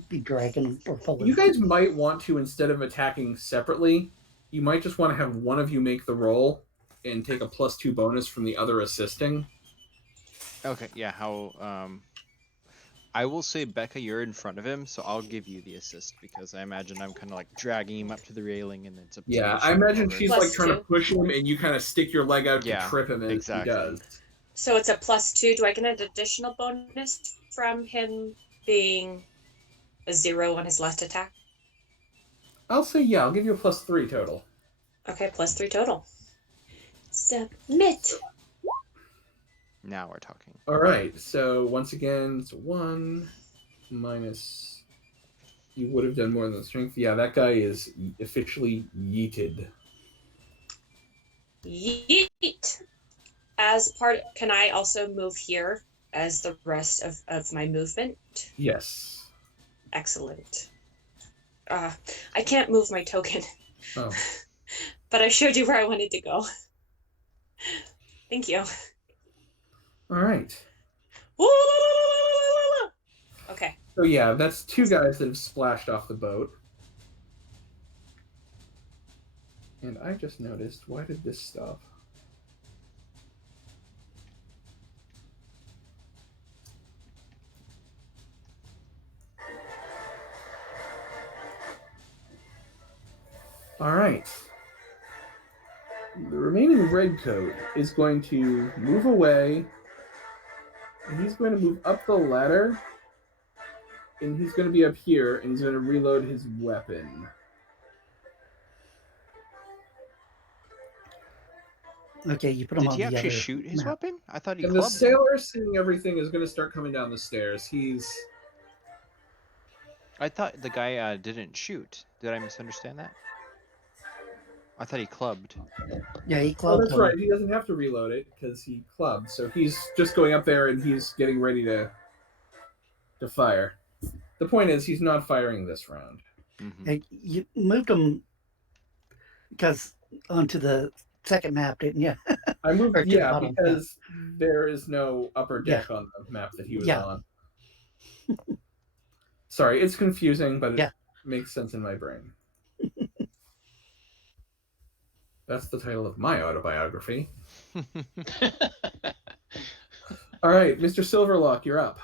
Be dragging or pulling. You guys might want to, instead of attacking separately, you might just want to have one of you make the roll and take a +2 bonus from the other assisting. Okay, yeah, I will say, Becca, you're in front of him, so I'll give you the assist because I imagine I'm kind of like dragging him up to the railing and it's up to you Yeah, to I shove him imagine over. she's like trying to +2. push him and you kind of stick your leg out Yeah, to trip him, and exactly. he does. So it's a +2. Do I get an additional bonus from him being a 0 on his last attack? I'll say yeah, I'll give you a +3 total. Okay, +3 total. Submit. Now we're talking. All right, so once again, it's 1 minus. You would have done more than the strength. Yeah, that guy is officially yeeted. Yeet. As part, can I also move here as the rest of my movement? Yes. Excellent. I can't move my token. Oh. But I showed you where I wanted to go. Thank you. All right. Okay. So yeah, that's 2 guys that have splashed off the boat. And I just noticed, why did this stop? All right. The remaining redcoat is going to move away, and he's going to move up the ladder, and he's going to be up here, and he's going to reload his weapon. Okay, you put him Did on he the actually other shoot his map. weapon? I thought he And the clubbed him. sailor seeing everything is going to start coming down the stairs. I thought the guy didn't shoot. Did I misunderstand that? I thought he clubbed. Yeah, he Oh, clubbed that's him. right. He doesn't have to reload it because he clubbed. So he's just going up there and he's getting ready to fire. The point is, he's not firing this round. Mm-hmm. Hey, you moved him because onto the second map, didn't you? I moved, Or to the yeah, bottom, because there is no upper deck on the map that he was Yeah. on. Sorry, it's confusing, but it Yeah. makes sense in my brain. That's the title of my autobiography. All right, Mr. Silverlock, you're up.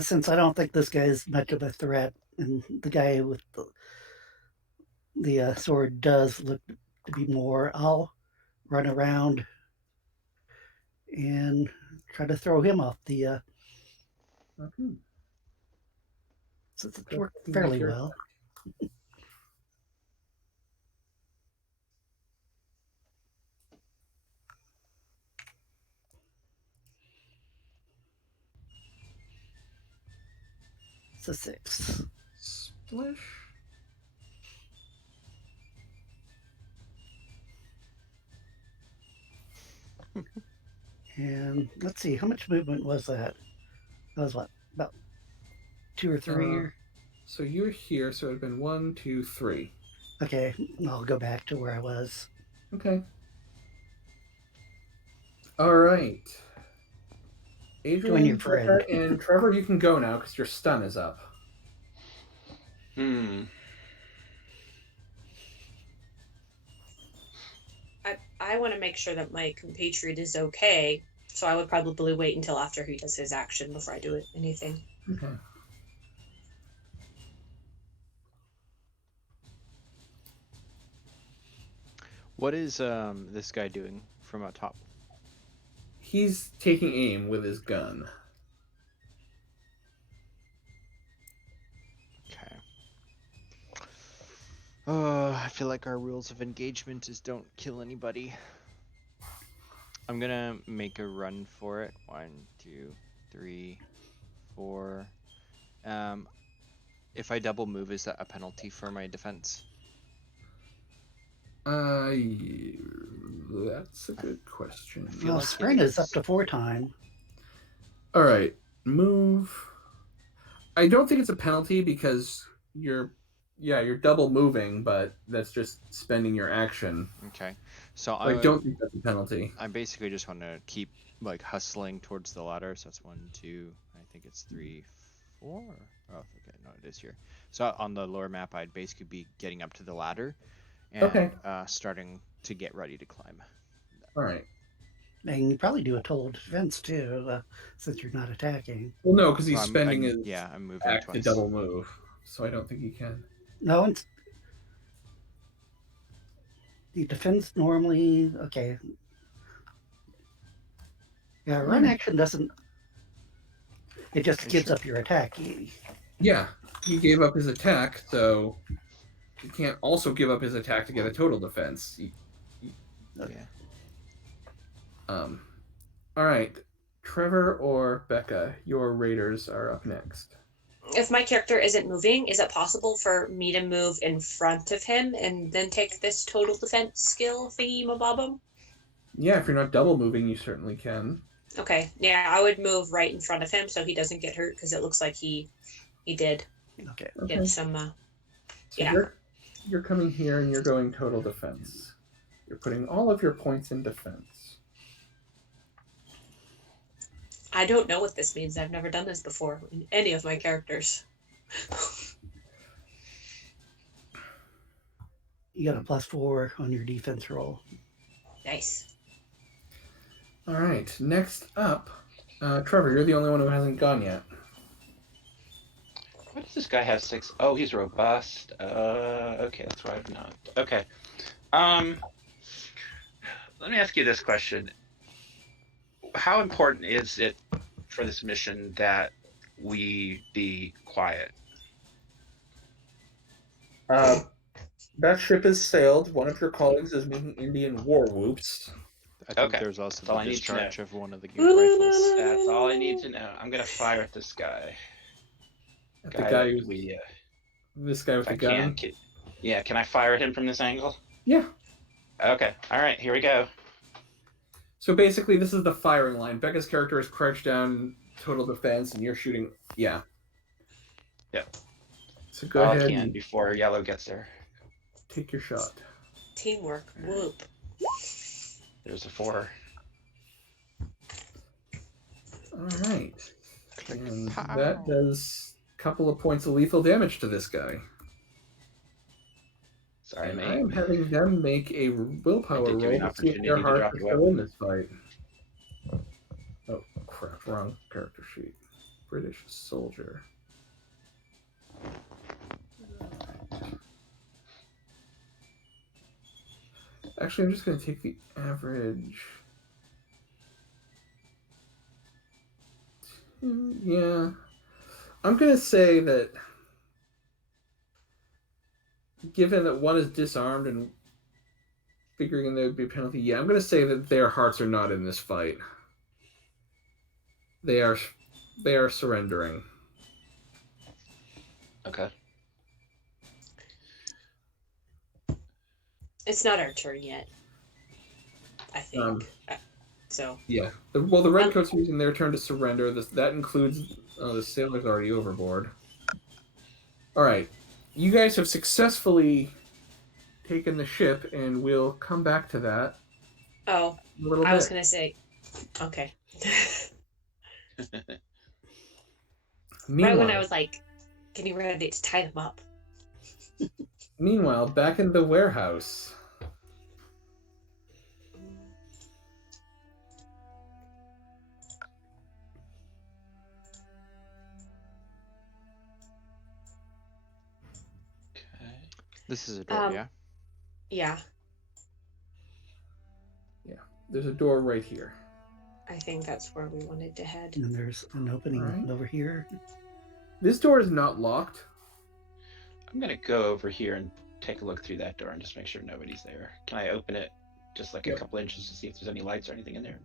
Since I don't think this guy is much of a threat, and the guy with the sword does look to be more, I'll run around and try to throw him off the. Okay. Since it's worked fairly well. It's a 6. Splish. And let's see, how much movement was that? That was what, about 2 or 3? So you're here, so it would have been 1, 2, 3. Okay, I'll go back to where I was. Okay. All right. Adrian, your friend. Becca, and Trevor, you can go now because your stun is up. I want to make sure that my compatriot is okay, so I would probably wait until after he does his action before I do anything. Okay. What is this guy doing from up top? He's taking aim with his gun. Okay. I feel like our rules of engagement is don't kill anybody. I'm gonna make a run for it. 1, 2, 3, 4. If I double move, is that a penalty for my defense? That's a good question. Well, like sprint it is up is. to 4 times. All right, move. I don't think it's a penalty because you're double moving, but that's just spending your action. Okay, so I don't think that's a penalty. I basically just want to keep like hustling towards the ladder. So that's 1, 2. I think it's 3, 4. Oh, okay, no, it is here. So on the lower map, I'd basically be getting up to the ladder and Okay. starting to get ready to climb. All right. And you probably do a total defense too, since you're not attacking. Well, no, because he's Well, spending his I'm moving act to twice. double move, so I don't think he can. No, it's the defense normally. Okay. Yeah, run action doesn't. It just gives up your attack. Yeah, he gave up his attack, so he can't also give up his attack to get a total defense. Yeah. All right, Trevor or Becca, your raiders are up next. If my character isn't moving, is it possible for me to move in front of him and then take this total defense skill thingy mabobum? Yeah, if you're not double moving, you certainly can. Okay, yeah, I would move right in front of him so he doesn't get hurt because it looks like he did Okay. get some. So yeah. You're coming here and you're going total defense. You're putting all of your points in defense. I don't know what this means. I've never done this before in any of my characters. You got a +4 on your defense roll. Nice. All right, next up, Trevor, you're the only one who hasn't gone yet. Why does this guy have 6? Oh, he's robust. Okay, that's why I've not. Okay. Let me ask you this question. How important is it for this mission that we be quiet? That ship has sailed. One of your colleagues is making Indian war whoops. I think Okay. there's also That's all the I need to discharge know. of one of the rifles. That's all I need to know. I'm gonna fire at this guy. At the guy who's we, this guy with if the I gun. can I fire at him from this angle? Yeah. Okay. All right. Here we go. So basically, this is the firing line. Becca's character is crouched down, total defense, and you're shooting. Yeah. Yep. So go All ahead I can and before yellow gets there. take your shot. Teamwork. Whoop. There's a 4. All right. Click. And Pow. that does a couple of points of lethal damage to this guy. Sorry, And mate. I am having them make a I willpower did give you roll an to see if opportunity their to hearts drop are your still in weapon. this fight. Oh, crap. Wrong character sheet. British soldier. Actually, I'm just going to take the average. Yeah. I'm going to say that given that one is disarmed and figuring there would be a penalty, yeah, I'm going to say that their hearts are not in this fight. They are surrendering. Okay. It's not our turn yet. I think. So. Yeah. The redcoats are using their turn to surrender. That includes the sailors already overboard. All right. You guys have successfully taken the ship, and we'll come back to that. Oh, in a little I bit. was gonna say. Okay. Meanwhile, Right when I was like getting ready to tie them up. Meanwhile, back in the warehouse. Okay. This is a door, yeah? Yeah, There's a door right here. I think that's where we wanted to head. And there's an opening Alright. over here. This door is not locked. I'm gonna go over here and take a look through that door and just make sure nobody's there. Can I open it just like Yep. a couple inches to see if there's any lights or anything in there?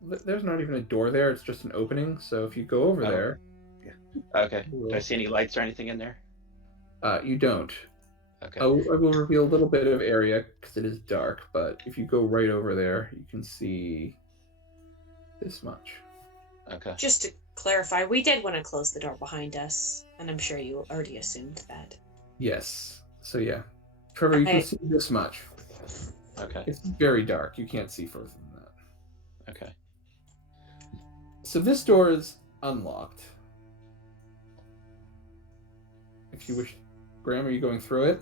There's not even a door there. It's just an opening. So if you go over Oh. there, Okay. Do I see any lights or anything in there? you don't. Okay. I will reveal a little bit of area because it is dark, but if you go right over there, you can see this much. Okay. Just to clarify, we did want to close the door behind us, and I'm sure you already assumed that. Yes. So yeah, Trevor, you can see this much. Okay. It's very dark. You can't see further than that. Okay. So this door is unlocked. if you wish. Graham, are you going through it?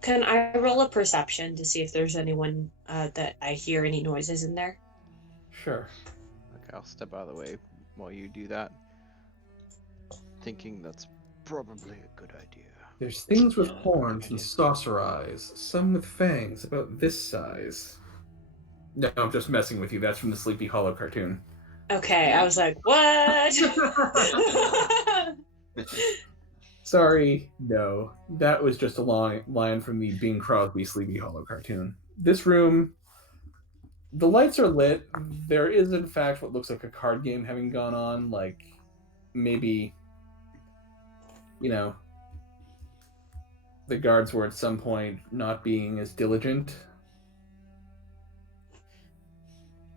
Can I roll a perception to see if there's anyone that I hear any noises in there? Sure. Okay, I'll step out of the way while you do that. Thinking that's probably a good idea. There's things with Yeah, horns good and idea. saucer eyes, some with fangs about this size. No, I'm just messing with you. That's from the Sleepy Hollow cartoon. Okay, I was like, what? Sorry, no. That was just a line from the Bing Crosby Sleepy Hollow cartoon. This room, the lights are lit. There is, in fact, what looks like a card game having gone on. Like, maybe, the guards were at some point not being as diligent.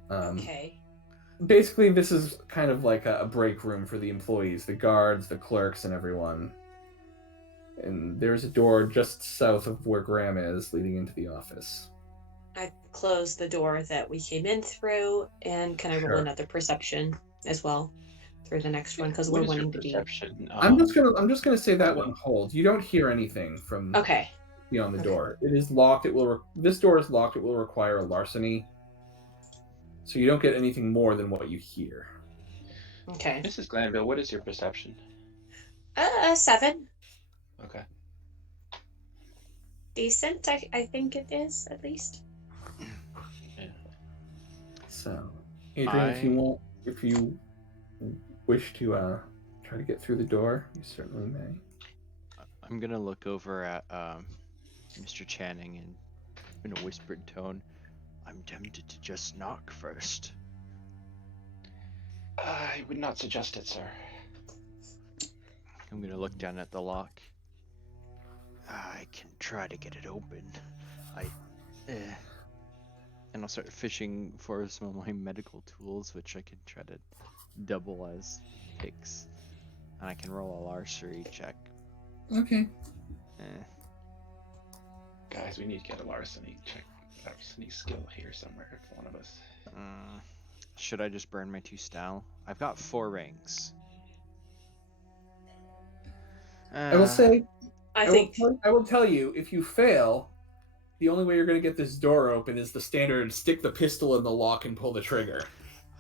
Okay. Basically, this is kind of like a break room for the employees, the guards, the clerks, and everyone. And there's a door just south of where Graham is, leading into the office. I closed the door that we came in through, and can I roll Sure. another perception as well through the next one because What we're is your wanting to be. perception? I'm just gonna say that one holds. You don't hear anything from Okay. beyond the Okay. door. It is locked. This door is locked. It will require a larceny. So you don't get anything more than what you hear. Okay. Mrs. Glanville, what is your perception? 7. Okay. Decent, I think it is, at least. So, Adrian, if you wish to try to get through the door, you certainly may. I'm gonna look over at Mr. Channing and in a whispered tone, I'm tempted to just knock first. I would not suggest it, sir. I'm gonna look down at the lock. I can try to get it open. And I'll start fishing for some of my medical tools, which I can try to double as picks. And I can roll a larceny check. Okay. Guys, we need to get a larceny skill here somewhere for one of us. Should I just burn my 2 style? I've got 4 rings. I will say, I will tell you, if you fail, the only way you're going to get this door open is the standard stick the pistol in the lock and pull the trigger.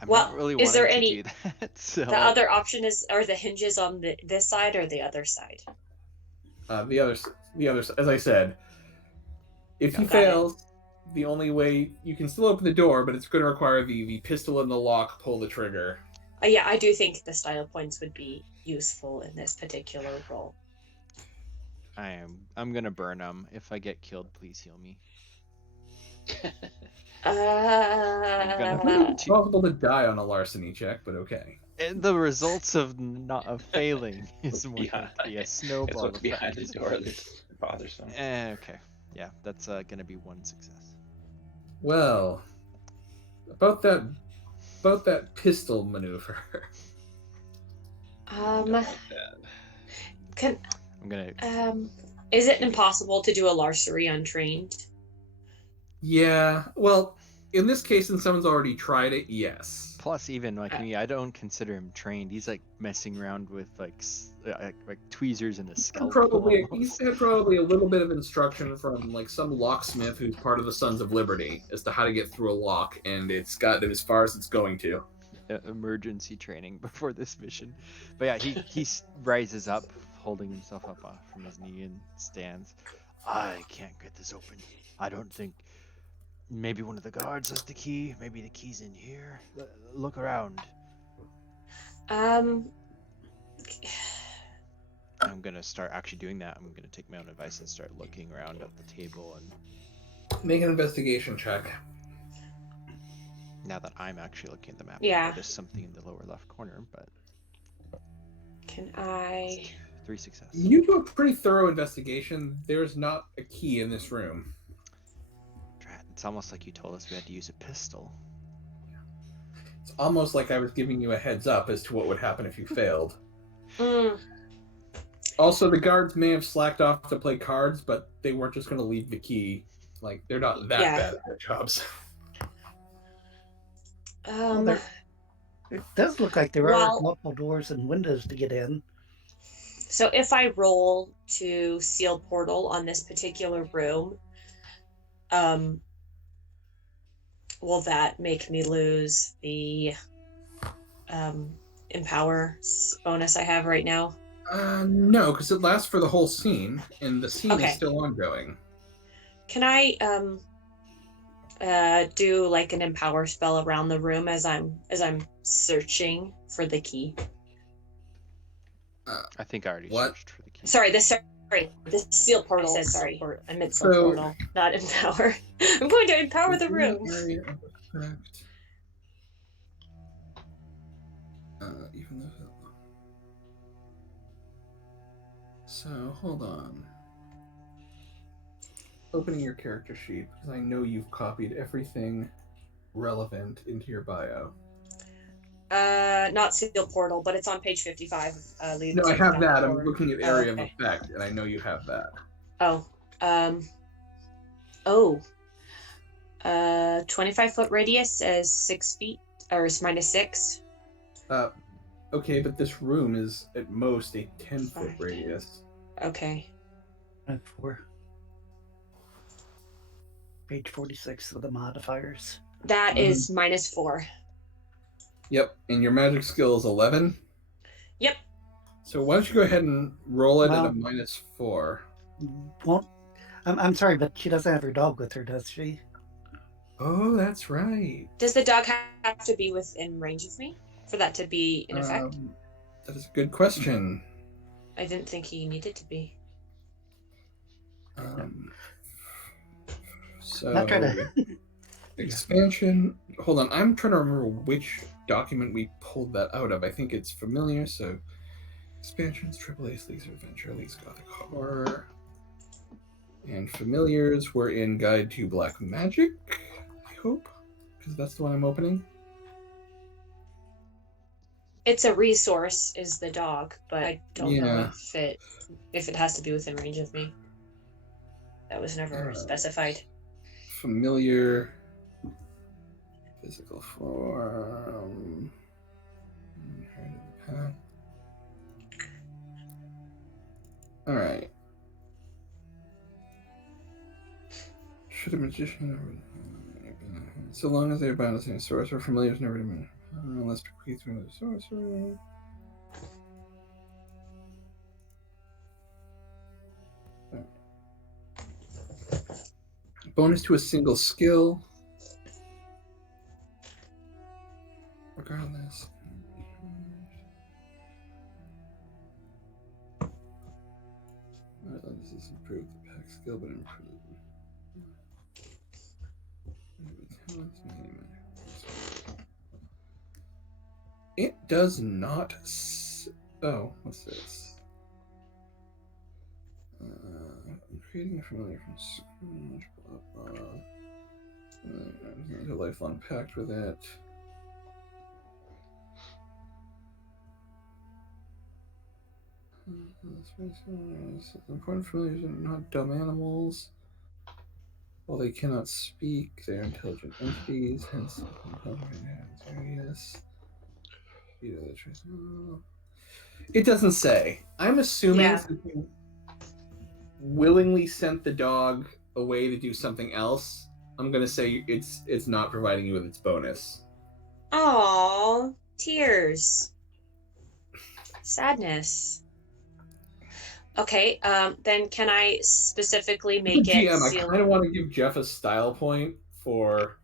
I'm Well, not really is there wanting to any- do that. So The other option are the hinges on this side or the other side? The other, as I said, if he Got it. fails, the only way you can still open the door, but it's going to require the pistol in the lock, pull the trigger. Yeah, I do think the style points would be useful in this particular role. I'm gonna burn them. If I get killed, please heal me. It's possible to die on a larceny check, but okay. And the results of failing is more likely a snowball. It's what's behind effect. the door that's bothersome. Okay. Yeah, that's gonna be 1 success. Well, about that pistol maneuver. Can I'm gonna. Is it impossible to do a larceny untrained? Yeah, well, in this case, since someone's already tried it, yes. Plus, even like me, I don't consider him trained. He's like messing around with like tweezers in his scalp. He's had probably a little bit of instruction from like some locksmith who's part of the Sons of Liberty as to how to get through a lock, and it's gotten as far as it's going to. Emergency training before this mission. But yeah, he rises up, holding himself up from his knee and stands. I can't get this open. I don't think. Maybe one of the guards has the key. Maybe the key's in here. Look around. Um. I'm gonna start actually doing that. I'm gonna take my own advice and start looking around at the table. And make an investigation check. now that I'm actually looking at the map, Yeah. I noticed something in the lower left corner. But Can I? 3 success. You do a pretty thorough investigation. There's not a key in this room. It's almost like you told us we had to use a pistol. It's almost like I was giving you a heads up as to what would happen if you failed. Also, the guards may have slacked off to play cards, but they weren't just going to leave the key. Like, they're not that bad at their jobs. It does look like there are multiple doors and windows to get in. So if I roll to seal portal on this particular room, will that make me lose the empower bonus I have right now? No, because it lasts for the whole scene, and the scene Okay. is still ongoing. Can I do like an empower spell around the room as I'm searching for the key? I think I already What? searched for the key. Sorry, the seal portal. I said sorry. I meant seal So- portal, not empower. I'm going to empower the room. Area of effect. Even though. So hold on. Opening your character sheet because I know you've copied everything relevant into your bio. Not seal portal, but it's on page 55. No, I have that. I'm forward. looking at area okay. of effect, and I know you have that. Oh. 25-foot radius is 6 feet, or is -6. Okay, but this room is at most a 10-foot 5, radius. Okay. 4. Page 46 of the modifiers. That is -4. Yep, and your magic skill is 11. Yep. So why don't you go ahead and roll it at a Well- -4? Won't. I'm sorry, but she doesn't have her dog with her, does she? Oh, that's right. Does the dog have to be within range of me for that to be in effect? That is a good question. I didn't think he needed to be. So Not trying to. expansion. Hold on, I'm trying to remember which document we pulled that out of. I think it's familiar. So expansions, AAA, Leagues of Adventure, Leagues of Gothic Horror, and familiars were in Guide to Black Magic. I hope, because that's the one I'm opening. It's a resource, is the dog, but I don't know Yeah. if it has to be within range of me. That was never specified. Familiar, physical form. Inherited the path. All right. Should a magician so long as they are bound to the same source or familiars never diminish unless bequeathed to another sorcerer. Bonus to a single skill. Regardless. This is improved the pack skill, but improved. It does not. Oh, what's this? Creating a familiar from scratch. Blah blah. A lifelong pact with it. Important familiars are not dumb animals. While they cannot speak, they are intelligent entities, hence yes. It doesn't say. I'm assuming Yeah. since you willingly sent the dog away to do something else, I'm gonna say it's not providing you with its bonus. Aww, tears. Sadness. Okay, then can I specifically make As a GM, it I seal? kind of want to give Jeff a style point for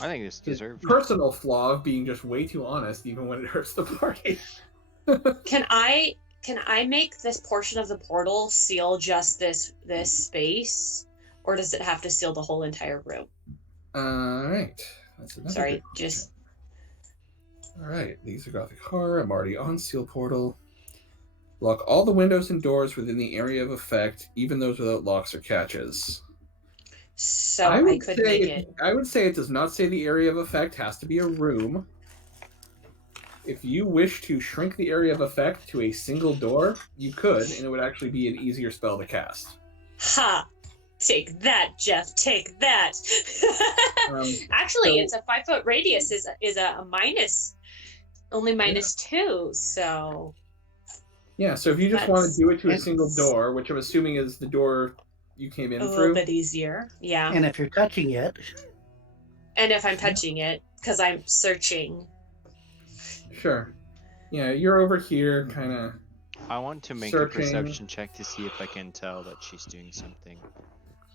I think it's his deserved. personal flaw of being just way too honest, even when it hurts the party. Can I make this portion of the portal seal just this space, or does it have to seal the whole entire room? All right. That's another Sorry, good question. just All right. These are Gothic Horror. I'm already on Seal Portal. Lock all the windows and doors within the area of effect, even those without locks or catches. so I could make it. I would say it does not say the area of effect has to be a room. If you wish to shrink the area of effect to a single door, you could, and it would actually be an easier spell to cast. Ha! Take that, Jeff. Take that. Actually, so- it's a 5-foot radius is a minus, only -2. So Yeah, so if you just want to do it to a That's- single door, which I'm assuming is the door you came in A little through. bit easier. Yeah. And if you're touching it, And if I'm touching it, because I'm searching. Sure. Yeah, you're over here, kind of. I want to make Searching. a perception check to see if I can tell that she's doing something.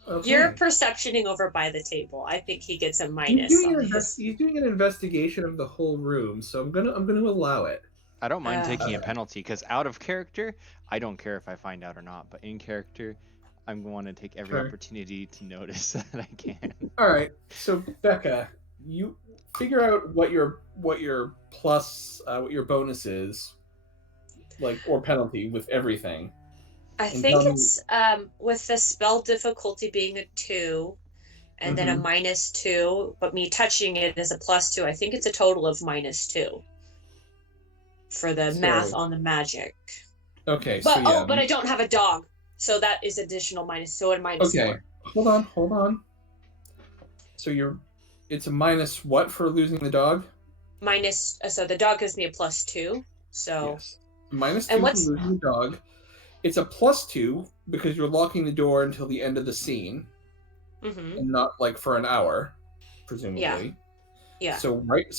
Okay. You're perceptioning over by the table. I think he gets a He's minus doing, on his. he's doing an investigation of the whole room, so I'm gonna allow it. I don't mind taking a Okay. penalty because out of character, I don't care if I find out or not. But in character, I'm going to take every Sure. opportunity to notice that I can. All right. So Becca, you figure out what your plus what your bonus is, like, or penalty with everything. I And think tell me- it's with the spell difficulty being a 2 and then a Mhm. -2, but me touching it is a +2. I think it's a total of -2 for the math So- on the magic. Okay. But so yeah. but I don't have a dog, so that is additional minus. So a -4. Okay. Hold on. So it's a minus what for losing the dog? So the dog gives me a +2. So Yes. Minus 2 And for what's- losing the dog. It's a +2 because you're locking the door until the end of the scene, mhm. and not like for an hour, presumably. Yeah. So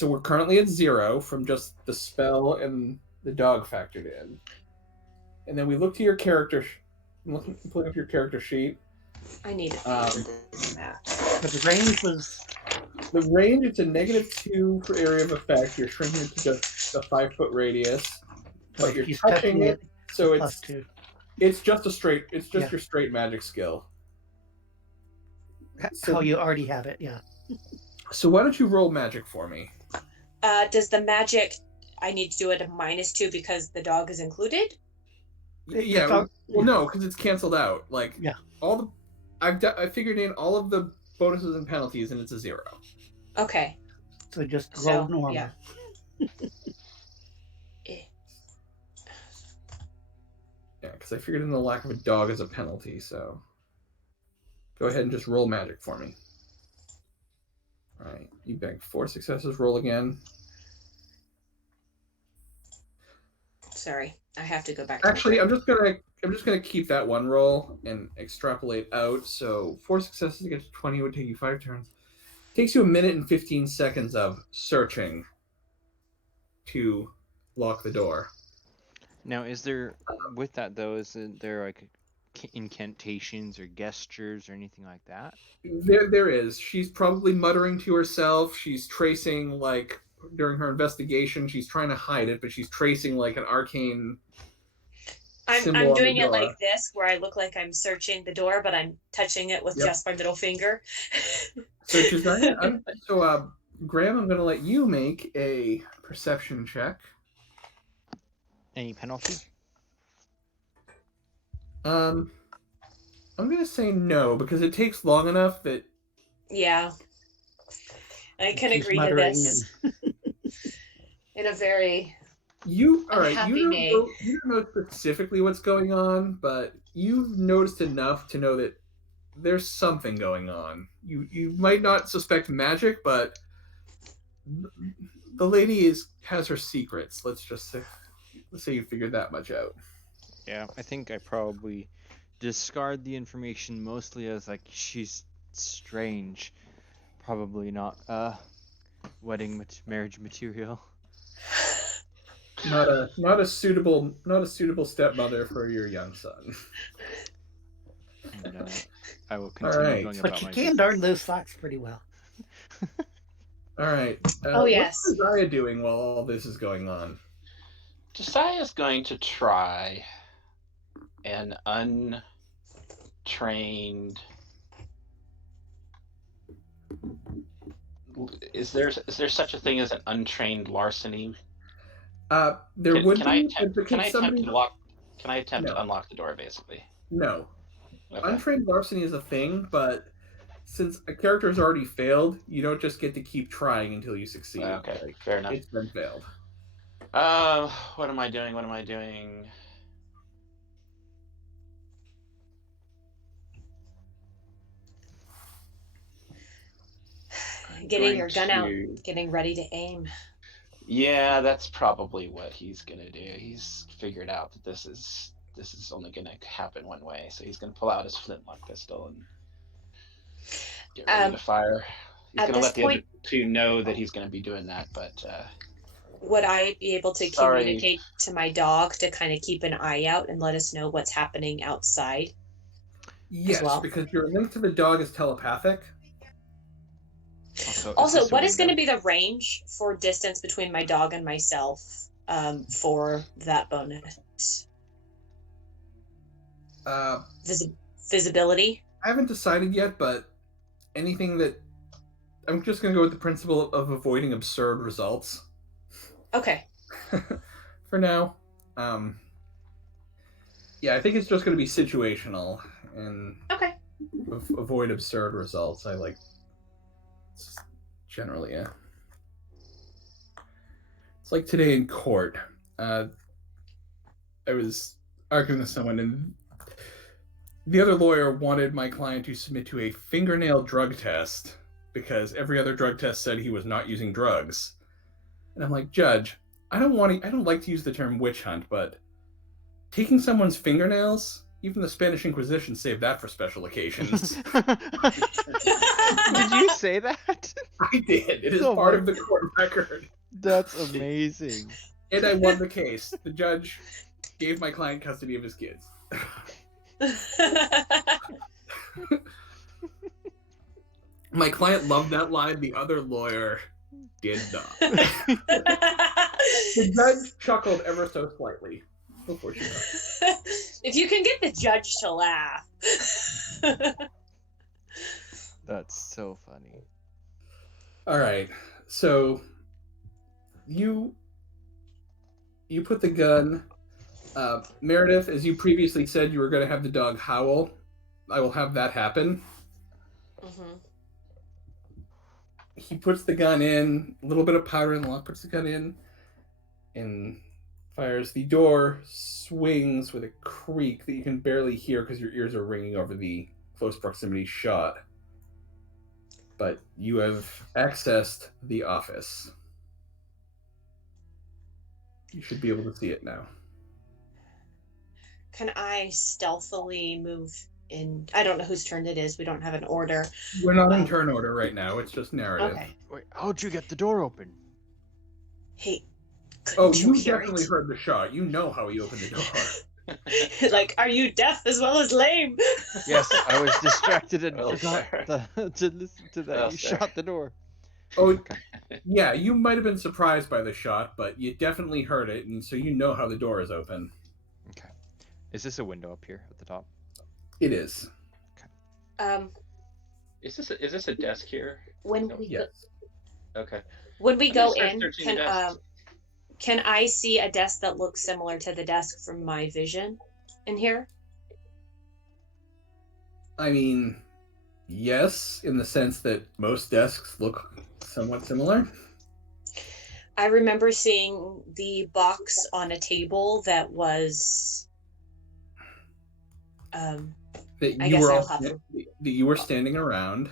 we're currently at 0 from just the spell and the dog factored in, and then we look to your character. I'm pulling up your character sheet. I need to Um, that. but the range was The range, it's a -2 for area of effect. You're shrinking it to just a 5-foot radius, but you're he's touching it, so it's +2. it's just Yeah. your straight magic skill. So- How you already have it, yeah. So why don't you roll magic for me? Does the magic? I need to do it a -2 because the dog is included. Yeah, all- well, no, because it's canceled out. Like, Yeah. all the I figured in all of the bonuses and penalties, and it's a 0. Okay. So just So, roll normal. yeah. Eh. Yeah, because I figured in the lack of a dog as a penalty. So go ahead and just roll magic for me. All right, you banked 4 successes. Roll again. Sorry, I have to go back. To Actually, the I'm just gonna keep that one roll and extrapolate out. So 4 successes to get to 20 would take you 5 turns. Takes you a minute and 15 seconds of searching to lock the door. Now, is there with that though? Is there like incantations or gestures or anything like that? There is. She's probably muttering to herself. She's tracing, like, during her investigation, she's trying to hide it, but she's tracing like an arcane. symbol I'm on the doing it door. like this, where I look like I'm searching the door, but I'm touching it with Yep. just my middle finger. So she's Graham, I'm gonna let you make a perception check. Any penalty? I'm gonna say no because it takes long enough that Yeah, I can She's agree to muttering this in a very you all right. Unhappy You don't May. know, you don't know specifically what's going on, but you've noticed enough to know that there's something going on. You might not suspect magic, but the lady has her secrets. Let's say you figured that much out. Yeah, I think I probably discard the information mostly as like she's strange, probably not marriage material. Not a suitable stepmother for your young son. And I will continue right. going But about you my can business. darn those socks pretty well. All right. Oh, yes. What's Josiah doing while all this is going on? Josiah is going to try an untrained. Is there such a thing as an untrained larceny? There Can, would can I be. attempt? but Can I could attempt somebody- to lock? Can I attempt No. to unlock the door? Basically. No. Okay. Untrained larceny is a thing, but since a character has already failed, you don't just get to keep trying until you succeed. Okay. Like, Fair enough. it's been failed. What am I doing? What am I doing? getting Going your gun out, to- getting ready to aim. Yeah, that's probably what he's gonna do. He's figured out that this is only gonna happen one way, so he's gonna pull out his flintlock pistol and get ready to fire. He's At gonna this let the other point, two know that he's gonna be doing that, but would I be able to sorry. communicate to my dog to kind of keep an eye out and let us know what's happening outside? Yes, well. because your link to the dog is telepathic. Also, what is going to be the range for distance between my dog and myself for that bonus? Visibility? I haven't decided yet, but anything that... I'm just going to go with the principle of avoiding absurd results. Okay. For now. Yeah, I think it's just going to be situational and okay. Avoid absurd results. I like... Generally, yeah. It's like today in court. I was arguing with someone, and the other lawyer wanted my client to submit to a fingernail drug test because every other drug test said he was not using drugs. And I'm like, Judge, I don't like to use the term witch hunt, but taking someone's fingernails, even the Spanish Inquisition saved that for special occasions. Did you say that? I did. It is part of the court record. That's amazing. And I won the case. The judge gave my client custody of his kids. My client loved that line. The other lawyer did not. The judge chuckled ever so slightly before she died. If you can get the judge to laugh. That's so funny. All right. So you put the gun... Meredith, as you previously said, you were going to have the dog howl. I will have that happen. Mm-hmm. He puts the gun in, a little bit of powder in the lock, puts the gun in, and fires. The door swings with a creak that you can barely hear because your ears are ringing over the close proximity shot. But you have accessed the office. You should be able to see it now. Can I stealthily move in? I don't know whose turn it is. We don't have an order. We're not in turn order right now. It's just narrative. Okay. Wait, how'd you get the door open? Hey, you definitely heard the shot. You know how he opened the door. Like, are you deaf as well as lame? Yes, I was distracted and forgot to listen to that. You sir. shot the door. Oh, yeah, you might have been surprised by the shot, but you definitely heard it, and so you know how the door is open. Okay. Is this a window up here at the top? It is. Okay. Is this a desk here? When we Yes. Okay. when we I'm go gonna start in, searching the desks. can I see a desk that looks similar to the desk from my vision in here? I mean, yes, in the sense that most desks look somewhat similar. I remember seeing the box on a table that was that you were standing around.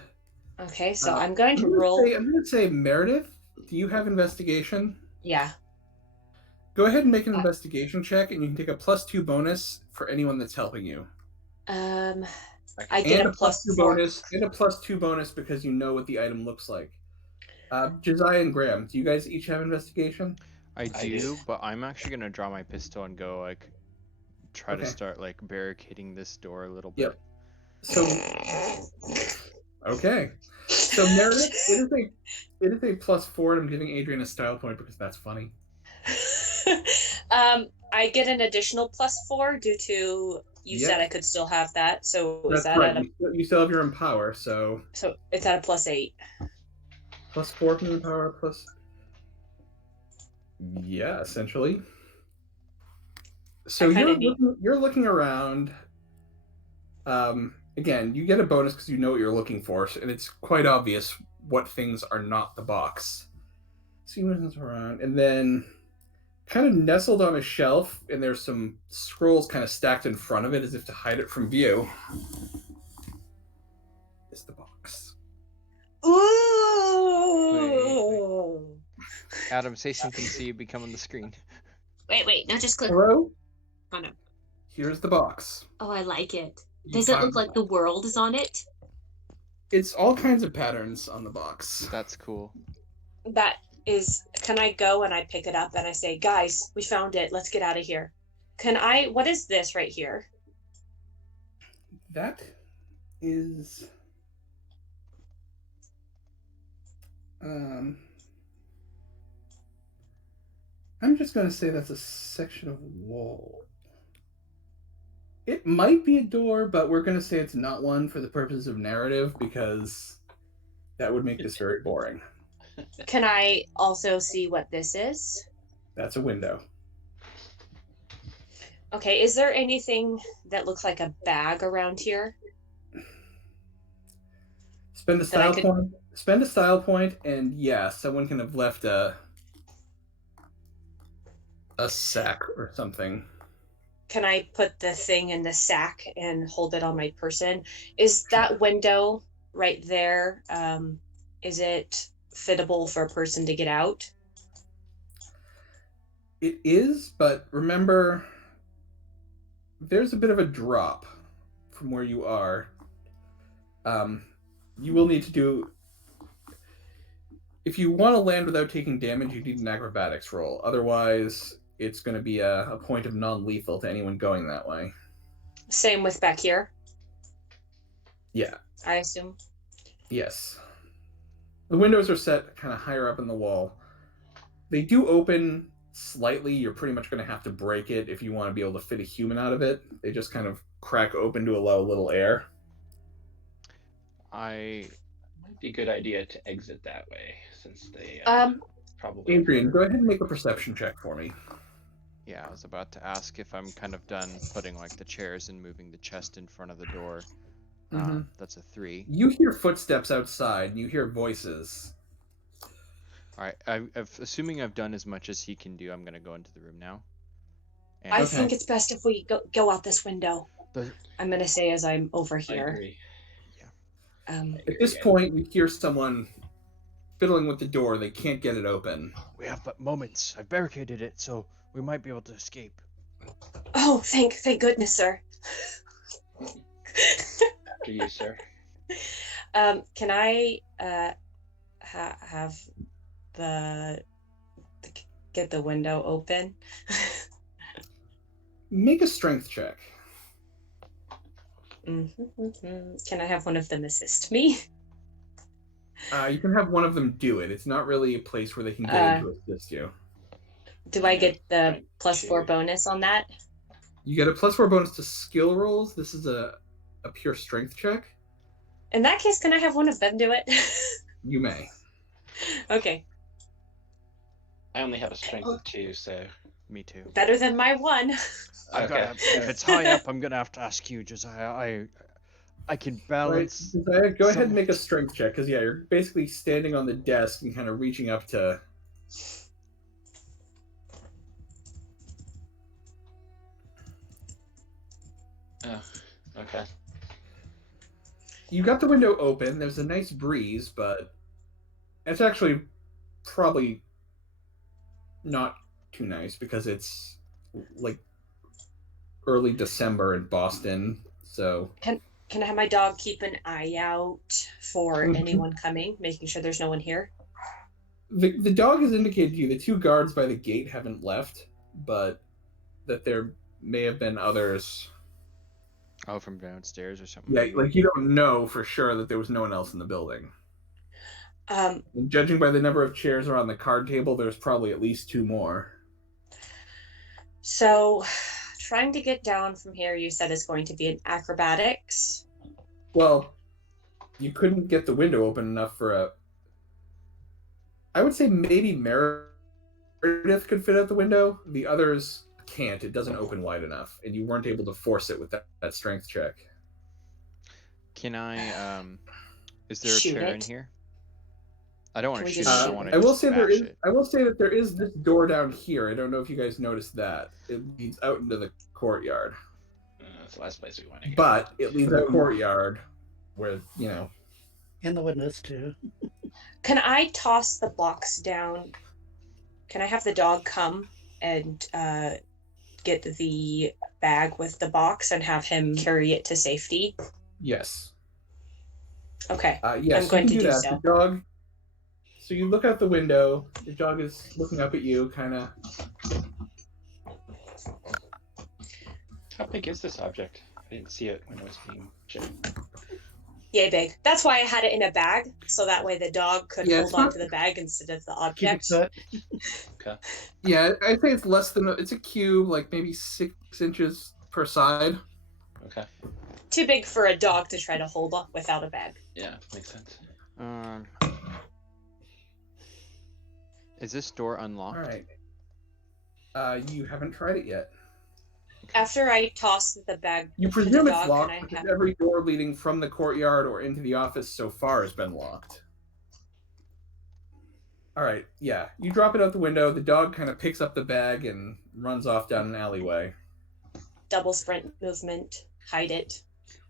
Okay, so I'm going to roll. I'm going to say, Meredith, do you have investigation? Yeah. Go ahead and make an investigation check, and you can take a +2 bonus for anyone that's helping you. I get a +2 bonus. Get a +2 bonus because you know what the item looks like. Josiah and Graham, do you guys each have investigation? I do, but I'm actually gonna draw my pistol and go try to start barricading this door a little bit. Yep. So okay. So Meredith, it is a +4, and I'm giving Adrian a style point because that's funny. I get an additional +4 due to you said I could still have that. So that's is that right. at You still have your empower, so it's at a +8. +4 from the empower plus. Yeah, essentially. So you're looking around. Again, you get a bonus because you know what you're looking for, and it's quite obvious what things are not the box. So you look around, and then kind of nestled on a shelf, and there's some scrolls kind of stacked in front of it as if to hide it from view. Is the box. Ooh. Adam, say something so you become on the screen. Wait, no, just click. Hello? Oh no. Here's the box. Oh, I like it. You Does it found look like the world is on it? It's all kinds of patterns on the box. That's cool. That is, can I go and I pick it up and I say, guys, we found it. Let's get out of here. What is this right here? That is I'm just going to say that's a section of wall. It might be a door, but we're going to say it's not one for the purposes of narrative because that would make this very boring. Can I also see what this is? That's a window. Okay, is there anything that looks like a bag around here? Spend a style point. Spend a style point, and yeah, someone can have left a sack or something. Can I put the thing in the sack and hold it on my person? Is that window right there, is it fittable for a person to get out? It is, but remember, there's a bit of a drop from where you are. You will need to do... If you want to land without taking damage, you need an acrobatics roll. Otherwise, it's going to be a point of non-lethal to anyone going that way. Same with back here? Yeah. I assume? Yes. The windows are set kind of higher up in the wall. They do open slightly. You're pretty much going to have to break it if you want to be able to fit a human out of it. They just kind of crack open to allow a little air. Might be a good idea to exit that way, since they probably... Adrian, go ahead and make a perception check for me. Yeah, I was about to ask if I'm kind of done putting like the chairs and moving the chest in front of the door. That's a 3. You hear footsteps outside, and you hear voices. Alright, assuming I've done as much as he can do, I'm going to go into the room now. And I think it's best if we go out this window. The- I'm going to say as I'm over I here. agree. At this point, you hear someone fiddling with the door. They can't get it open. We have but moments. I've barricaded it, so we might be able to escape. Oh, thank goodness, sir. To you, sir. Can I have get the window open? Make a strength check. Can I have one of them assist me? You can have one of them do it. It's not really a place where they can get in to assist you. Do I get the +4 bonus on that? You get a +4 bonus to skill rolls. This is a pure strength check. In that case, can I have one of them do it? You may. Okay. I only have a strength of 2, so... Me too. Better than my 1. If it's high up, I'm gonna have to ask you. Josiah, I can balance. Right. Josiah, go ahead and make a strength check, because yeah, you're basically standing on the desk and kind of reaching up to. Oh, okay. You got the window open. There's a nice breeze, but it's actually probably not too nice because it's like early December in Boston. So Can I have my dog keep an eye out for anyone coming, making sure there's no one here? the dog has indicated to you the 2 guards by the gate haven't left, but that there may have been others. Oh, from downstairs or something. Yeah, like you don't know for sure that there was no one else in the building. And judging by the number of chairs around the card table, there's probably at least 2 more. So, trying to get down from here, you said is going to be an acrobatics. Well, you couldn't get the window open enough for a... I would say maybe Meredith could fit out the window. The others can't. It doesn't open wide enough, and you weren't able to force it with that strength check. Can I, is there a Shoot chair in it? here? I don't want Can to we shoot just it. shoot I want it? to I will say there is. it. I will say that there is this door down here. I don't know if you guys noticed that. It leads out into the courtyard, That's the last place we want to go. but it leads out courtyard where In the windows too. Can I toss the box down can I have the dog come and get the bag with the box and have him carry it to safety? Yes. Okay. Yes, I'm going you can to do that. so. The dog. So you look out the window. The dog is looking up at you, kind of. How big is this object? I didn't see it when it was being shipped. Yay big. That's why I had it in a bag, so that way the dog could hold on to the bag instead of the object. Okay. Yeah, I'd say it's less than it's a cube, like maybe 6 inches per side. Okay. Too big for a dog to try to hold on without a bag. Yeah, makes sense. Is this door unlocked? All right. You haven't tried it yet. After I toss the bag You to presume the it's dog, locked can I because have... every door leading from the courtyard or into the office so far has been locked. All right, yeah. You drop it out the window. The dog kind of picks up the bag and runs off down an alleyway. Double sprint movement. Hide it.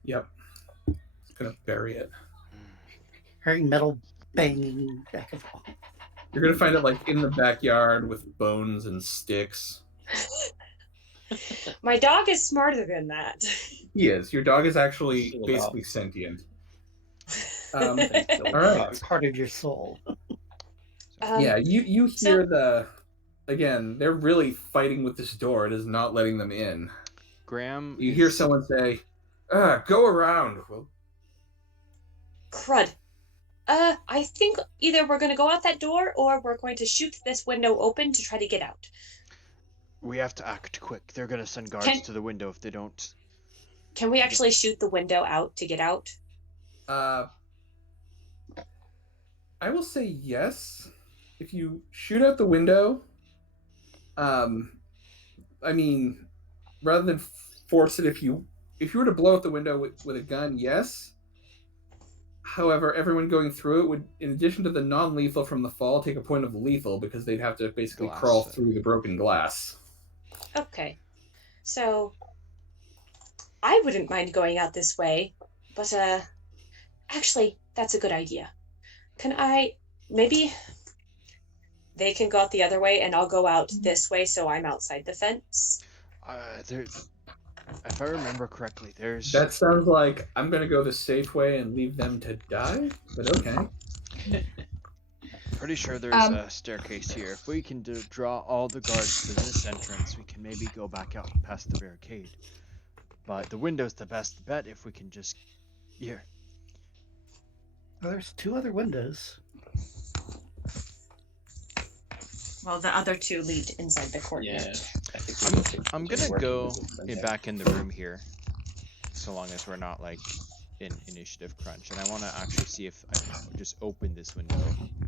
Yep. It's gonna bury it. Hearing metal banging back and forth. You're gonna find it like in the backyard with bones and sticks. My dog is smarter than that. He is. Your dog is actually basically sentient. All right. Part of your soul. Yeah, you hear again, they're really fighting with this door. It is not letting them in. Graham. You hear someone say, go around. Well, crud. I think either we're going to go out that door or we're going to shoot this window open to try to get out. We have to act quick. They're going to send guards to the window if they don't. Can we actually shoot the window out to get out? I will say yes. If you shoot out the window, I mean, rather than force it, if you were to blow out the window with a gun, yes. However, everyone going through it would, in addition to the non-lethal from the fall, take a point of lethal because they'd have to basically crawl through the broken glass. Okay. So, I wouldn't mind going out this way, but, actually, that's a good idea. Maybe they can go out the other way and I'll go out this way so I'm outside the fence? If I remember correctly, there's... That sounds like I'm going to go the safe way and leave them to die, but okay. Pretty sure there's a staircase here. If we can draw all the guards to this entrance, we can maybe go back out past the barricade. But the window's the best bet if we can just... Here. Well, there's 2 other windows. Well, the other 2 lead inside the courtyard. Yeah, I think I'm gonna go back in the room here, so long as we're not like in initiative crunch, and I want to actually see if I can just open this window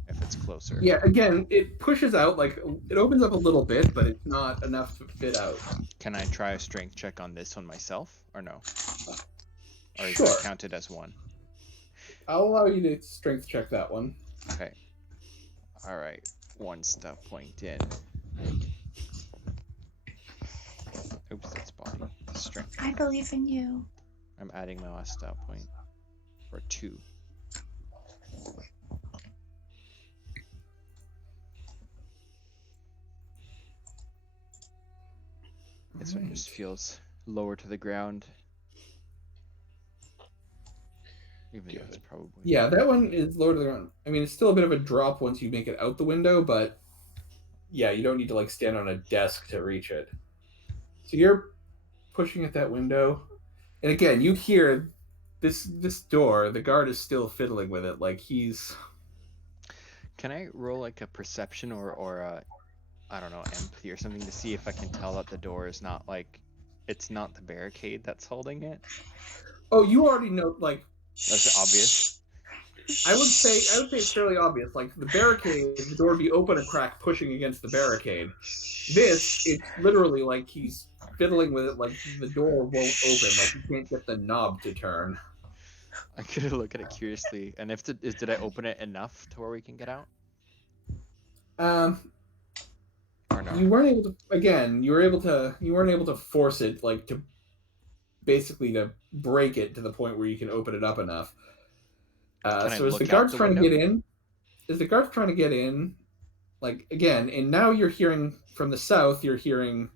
if it's closer. Yeah, again, it pushes out, like, it opens up a little bit, but it's not enough to fit out. Can I try a strength check on this one myself, or no? Or is Sure. it counted as 1? I'll allow you to strength check that one. Okay. Alright, 1 stuff point in. Oops, that's body. Strength. I believe in you. I'm adding my last stat point. For 2. This one just feels lower to the ground. Even though it's probably... Yeah, that one is lower to the ground. I mean, it's still a bit of a drop once you make it out the window, but yeah, you don't need to like stand on a desk to reach it. So you're pushing at that window, and again, you hear this door. The guard is still fiddling with it, like he's. Can I roll like a perception or a, I don't know, empathy or something to see if I can tell that the door is not like, it's not the barricade that's holding it? Oh, you already know, like. That's obvious. I would say it's fairly obvious. Like the barricade, the door would be open a crack, pushing against the barricade. This, it's literally like he's fiddling with it, like the door won't open, like you can't get the knob to turn. I could look at it curiously, and did I open it enough to where we can get out? Or no? You weren't able to. Again, you weren't able to force it, like to basically to break it to the point where you can open it up enough. So is the guards trying to get in? like again, and now you're hearing from the south. You're hearing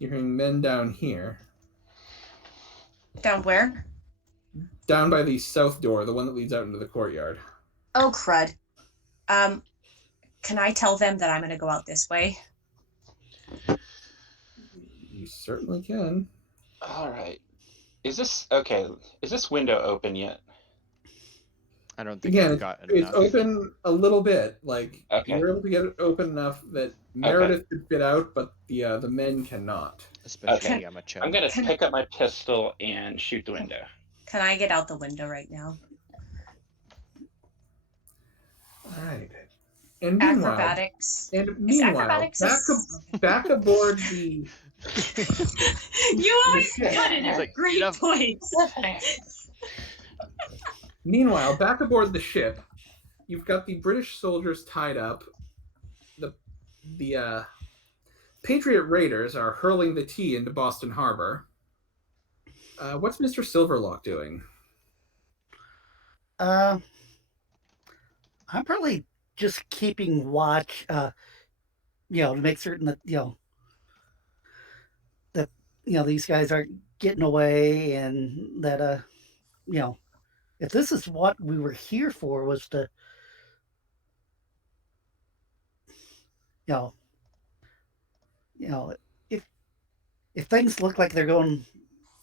men down here, Down where? down by the south door, the one that leads out into the courtyard. Oh, crud. Can I tell them that I'm going to go out this way? You certainly can. All right. Is this okay? Is this window open yet? I don't think Again, I've got it's enough. open a little bit. Like Okay. you're able to get it open enough that Meredith could fit out, but the men cannot. Especially amateur. I'm gonna pick up my pistol and shoot the window. Can I get out the window right now? All right. And meanwhile, Acrobatics. acrobatics back aboard the. You always got it. Like, Great points. Meanwhile, back aboard the ship, you've got the British soldiers tied up. The Patriot Raiders are hurling the tea into Boston Harbor. What's Mr. Silverlock doing? I'm probably just keeping watch, to make certain that, these guys aren't getting away, and that, if this is what we were here for, was to, if things look like they're going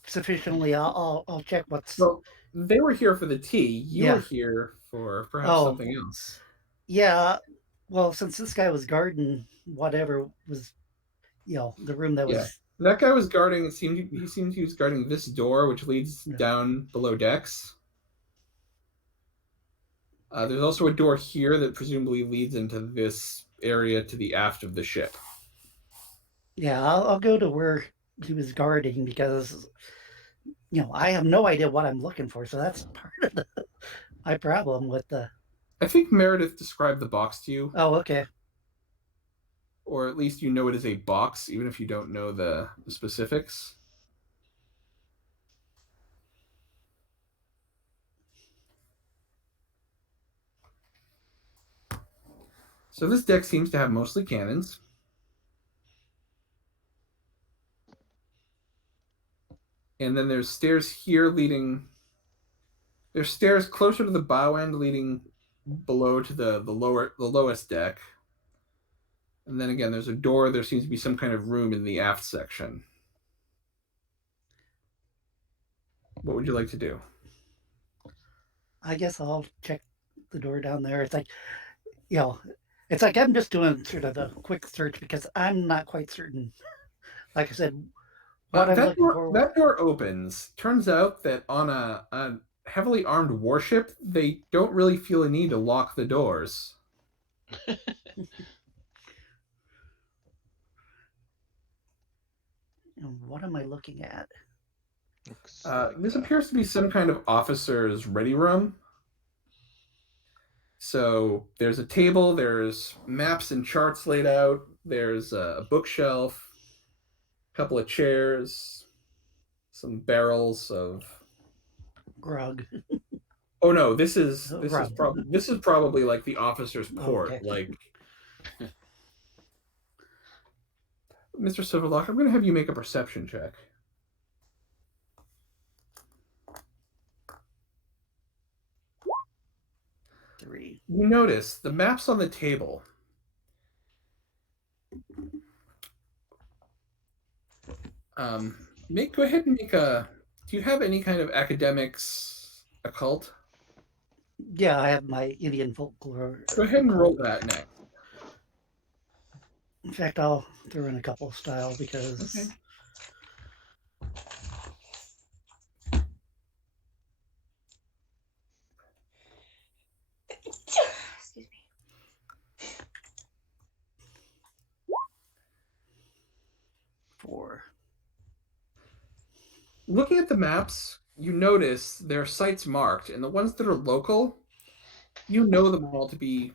sufficiently, I'll check what's. Well, they were here for the tea. You were here for perhaps something else. Yeah. Well, since this guy was guarding whatever was, the room that was. Yeah. That guy was guarding. He seemed he was guarding this door, which leads down below decks. There's also a door here that presumably leads into this area to the aft of the ship. Yeah, I'll go to where he was guarding because, I have no idea what I'm looking for. So that's part of my problem with the. I think Meredith described the box to you. Oh, okay. Or at least you know it is a box, even if you don't know the specifics. So this deck seems to have mostly cannons. And then there's stairs here leading... There's stairs closer to the bow end leading below to the lowest deck. And then again, there's a door. There seems to be some kind of room in the aft section. What would you like to do? I guess I'll check the door down there. It's like, it's like I'm just doing sort of a quick search because I'm not quite certain. Like I said, that door opens. Turns out that on a heavily armed warship, they don't really feel a need to lock the doors. And what am I looking at? This appears to be some kind of officer's ready room. So there's a table, there's maps and charts laid out, there's a bookshelf, a couple of chairs, some barrels of grog. Oh no, this is probably like the officer's port. Okay. Like Mr. Silverlock, I'm gonna have you make a perception check. 3. You notice the maps on the table. Go ahead and make a. Do you have any kind of academics occult? Yeah, I have my Indian folklore. Go ahead and roll that next. In fact, I'll throw in a couple style because. Okay. Excuse me. Four. Looking at the maps, you notice there are sites marked, and the ones that are local, you know them all to be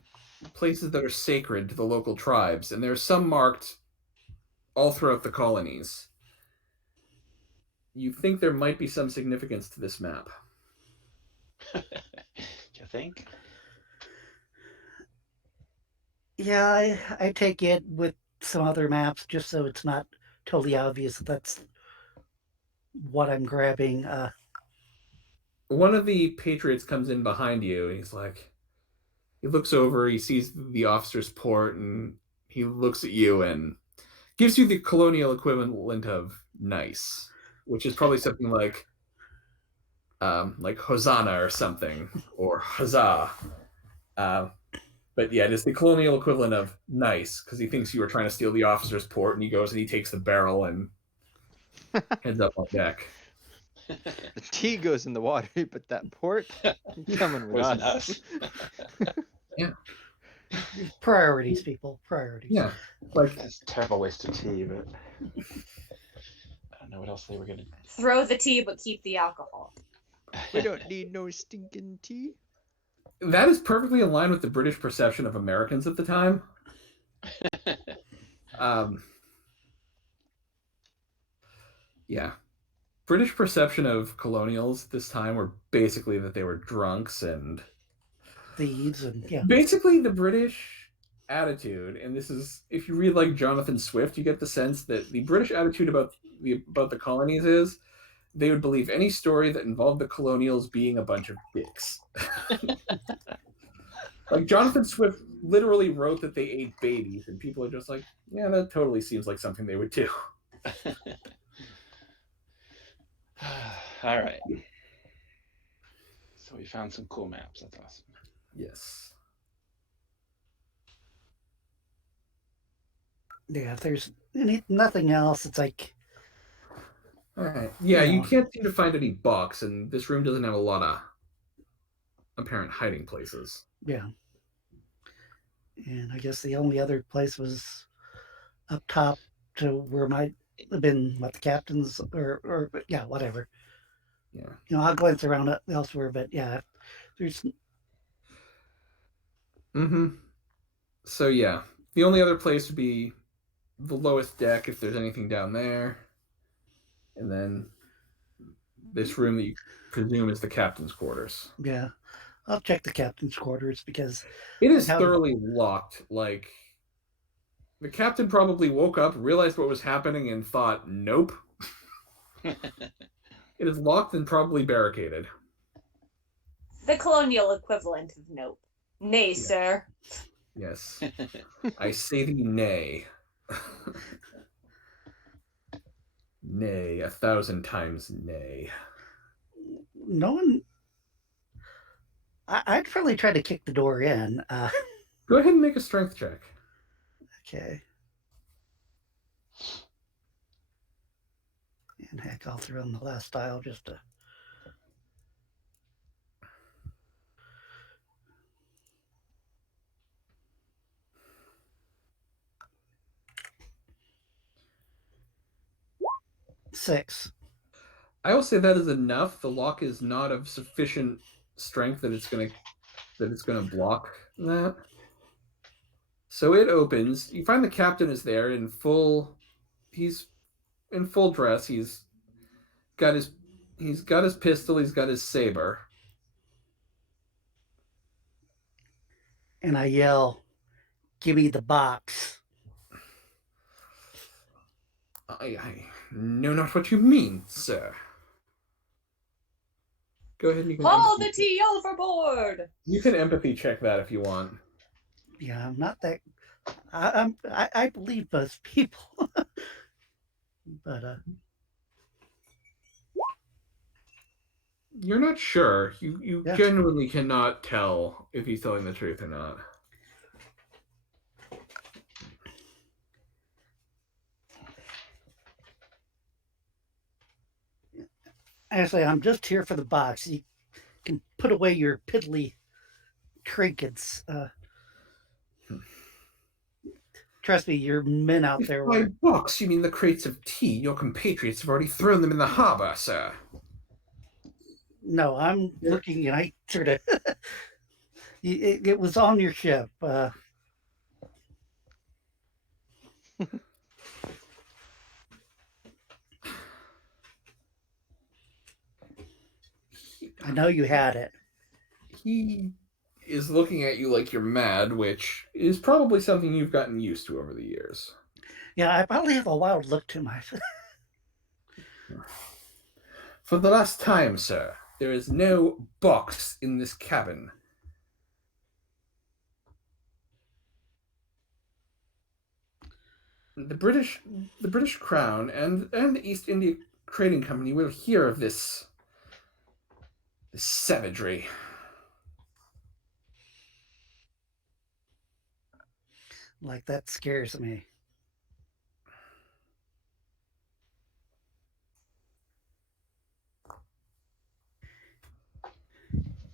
places that are sacred to the local tribes, and there are some marked all throughout the colonies. You think there might be some significance to this map. You think? Yeah, I take it with some other maps just so it's not totally obvious that that's what I'm grabbing. One of the patriots comes in behind you, and he looks over, he sees the officer's port, and he looks at you and gives you the colonial equivalent of nice, which is probably something like Hosanna or something, or Huzzah. Uh, but yeah, it is the colonial equivalent of nice, because he thinks you were trying to steal the officer's port, and he goes and he takes the barrel and heads up on deck. The tea goes in the water, but that port coming with Wasn't us. Yeah. Priorities, people. Priorities. Yeah. Like, That's a terrible waste of tea, but I don't know what else they were going to do. Throw the tea, but keep the alcohol. We don't need no stinking tea. that is perfectly in line with the British perception of Americans at the time. Yeah. British perception of colonials this time were basically that they were drunks and Thieves and yeah. basically the British attitude, and this is, if you read like Jonathan Swift, you get the sense that the British attitude about the colonies is they would believe any story that involved the colonials being a bunch of dicks. Like Jonathan Swift literally wrote that they ate babies, and people are just like, yeah, that totally seems like something they would do. All right. So we found some cool maps. That's awesome. Yes. Yeah, if there's nothing else, it's like. All right. Yeah, Yeah. you can't seem to find any box, and this room doesn't have a lot of apparent hiding places. Yeah. And I guess the only other place was up top to where might have been what the captain's or yeah, whatever. Yeah. You know, I'll glance around elsewhere, but yeah, there's. Mm-hmm. So yeah, the only other place would be the lowest deck if there's anything down there, and then this room that you presume is the captain's quarters. Yeah, I'll check the captain's quarters because It is How- thoroughly locked. Like the captain probably woke up, realized what was happening, and thought, "Nope." It is locked and probably barricaded. The colonial equivalent of nope. Nay, Yeah. sir. Yes, I say thee nay. Nay, 1,000 times nay. no one. I'd probably try to kick the door in. Go ahead and make a strength check. Okay. And heck, I'll throw in the last tile just to. Six. I will say that is enough. The lock is not of sufficient strength that it's gonna block that. So it opens. You find the captain is there in full. He's in full dress. He's got his pistol. He's got his saber. And I yell, "Give me the box." I know not what you mean, sir. Go ahead and you can Haul the empathy- tea overboard! You can empathy check that if you want. Yeah, I'm not that. I believe most people, but You're not sure. You Yeah. genuinely cannot tell if he's telling the truth or not. actually, I'm just here for the box. You can put away your piddly trinkets. Trust me, your men out If there by were. box you mean the crates of tea, your compatriots have already thrown them in the harbor, sir. No, I'm looking, and I sort of. it was on your ship. I know you had it. He is looking at you like you're mad, which is probably something you've gotten used to over the years. Yeah, I probably have a wild look to my. For the last time, sir, there is no box in this cabin. The British Crown and the East India Trading Company will hear of this savagery. Like, that scares me.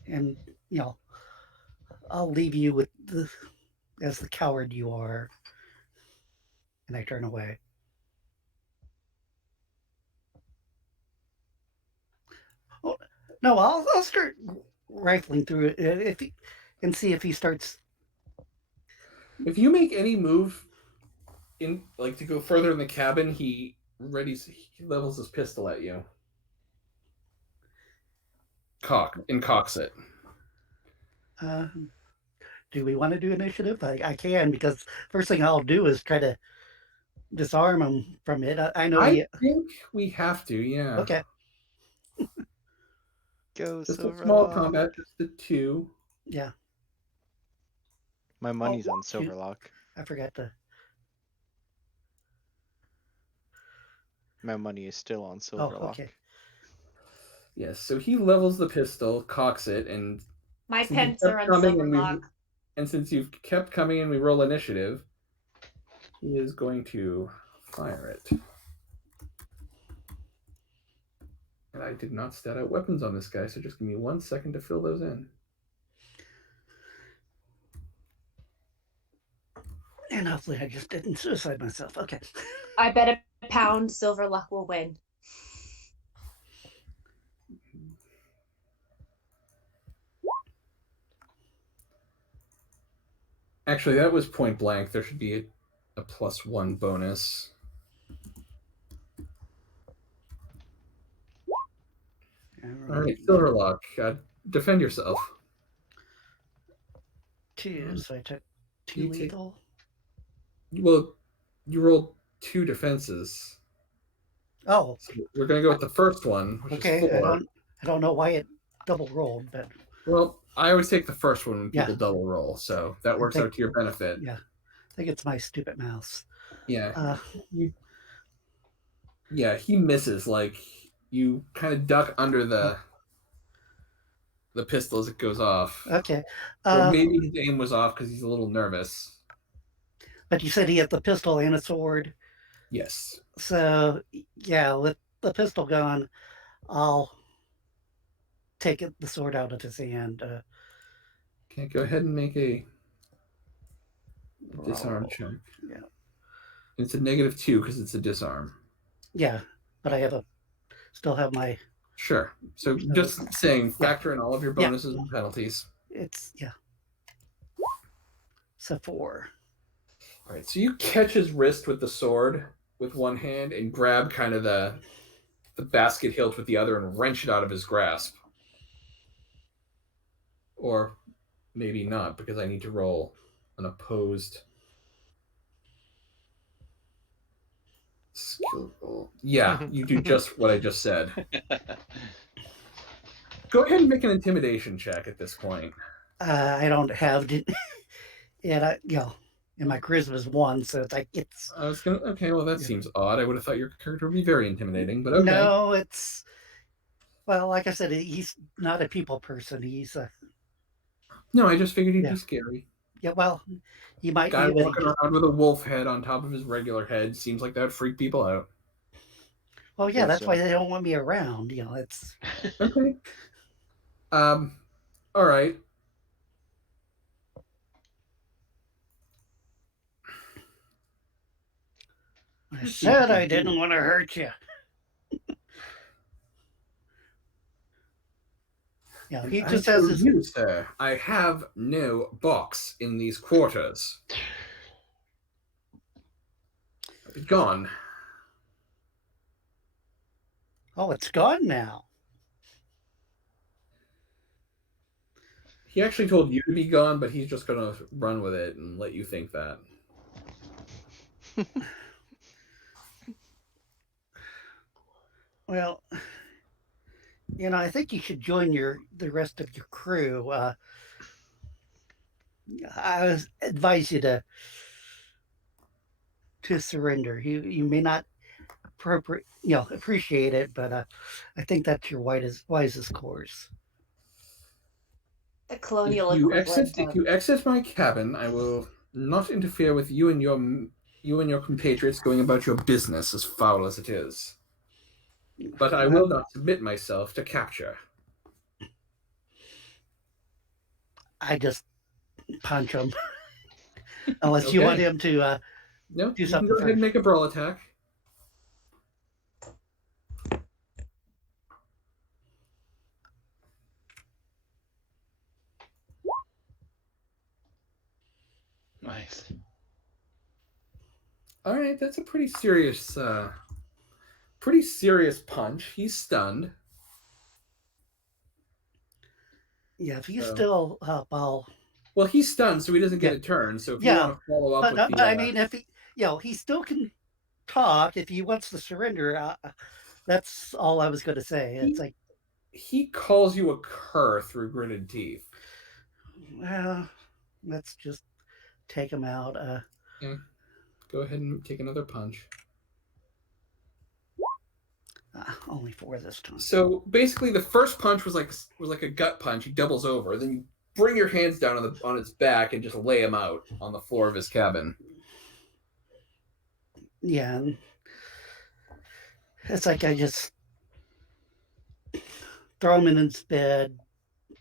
And, I'll leave you with as the coward you are. And I turn away. Oh, no, I'll start rifling through it and see if he starts. If you make any move to go further in the cabin, he levels his pistol at you. Cocks it. Do we want to do initiative? I can, because first thing I'll do is try to disarm him from it. I know. I think we have to. Yeah. Okay. Go Just Silverlock. a small combat, just the 2. Yeah. My money's on Silverlock. I forgot to. My money is still on Silverlock. Oh, okay. Yes, so he levels the pistol, cocks it, and my pens are on Silverlock. And since you've kept coming and we roll initiative, he is going to fire it. And I did not stat out weapons on this guy, so just give me 1 second to fill those in. And hopefully I just didn't suicide myself. Okay. I bet £1 Silverlock will win. Actually, that was point blank. There should be a +1 bonus. All right, Silverlock, defend yourself. 2, so I took 2 lethal. Well, you rolled 2 defenses. Oh. So we're going to go with the first one, which is 4. I don't know why it double rolled, but. Well, I always take the first one when people double roll, so that works out to your benefit. Yeah. I think it's my stupid mouse. Yeah. Yeah, he misses. Like, you kind of duck under the pistol as it goes off. Okay. Or maybe his aim was off because he's a little nervous. But you said he had the pistol and a sword. Yes. So, yeah, with the pistol gone, I'll take the sword out of his hand. Okay, go ahead and make a disarm check. Yeah. It's a -2 because it's a disarm. Yeah, but I still have my. Sure. So just saying, factor in all of your bonuses and penalties. It's So 4. All right. So you catch his wrist with the sword with one hand and grab kind of the basket hilt with the other and wrench it out of his grasp. Or maybe not, because I need to roll an opposed skill roll. Yeah, you do just what I just said. Go ahead and make an intimidation check at this point. I don't have it. And and my charisma is 1, so it's like it's. I was gonna. Okay, well that seems odd. I would have thought your character would be very intimidating, but okay. No, it's. Well, like I said, he's not a people person. He's a. No, I just figured he'd be scary. Yeah, well, he might Guy be. Walking around with a wolf head on top of his regular head seems like that would freak people out. Well, yeah, that's why they don't want me around. It's. Okay. All right. I said I didn't want to hurt you. Yeah, he just says his... you, sir. I have no box in these quarters. Be gone. Oh, it's gone now. He actually told you to be gone, but he's just gonna run with it and let you think that. Well, I think you should join the rest of your crew. I advise you to surrender. You may not appreciate it, but I think that's your wisest course. The colonial equivalent. If you exit my cabin, I will not interfere with you and your compatriots going about your business, as foul as it is. But I will not submit myself to capture. I just punch him. Unless you want him to no, do something. You can go ahead and make a brawl attack. Nice. All right, that's a pretty serious punch. He's stunned. Yeah, if he's still up, I'll. Well, he's stunned, so he doesn't get a turn. So if you want to follow up with I mean, if he, he still can talk if he wants to surrender. That's all I was going to say. It's like he calls you a cur through gritted teeth. Well, let's just take him out. Yeah. Go ahead and take another punch. Only 4 this time. So basically, the first punch was like a gut punch. He doubles over. Then you bring your hands down on his back and just lay him out on the floor of his cabin. Yeah, and it's like I just throw him in his bed.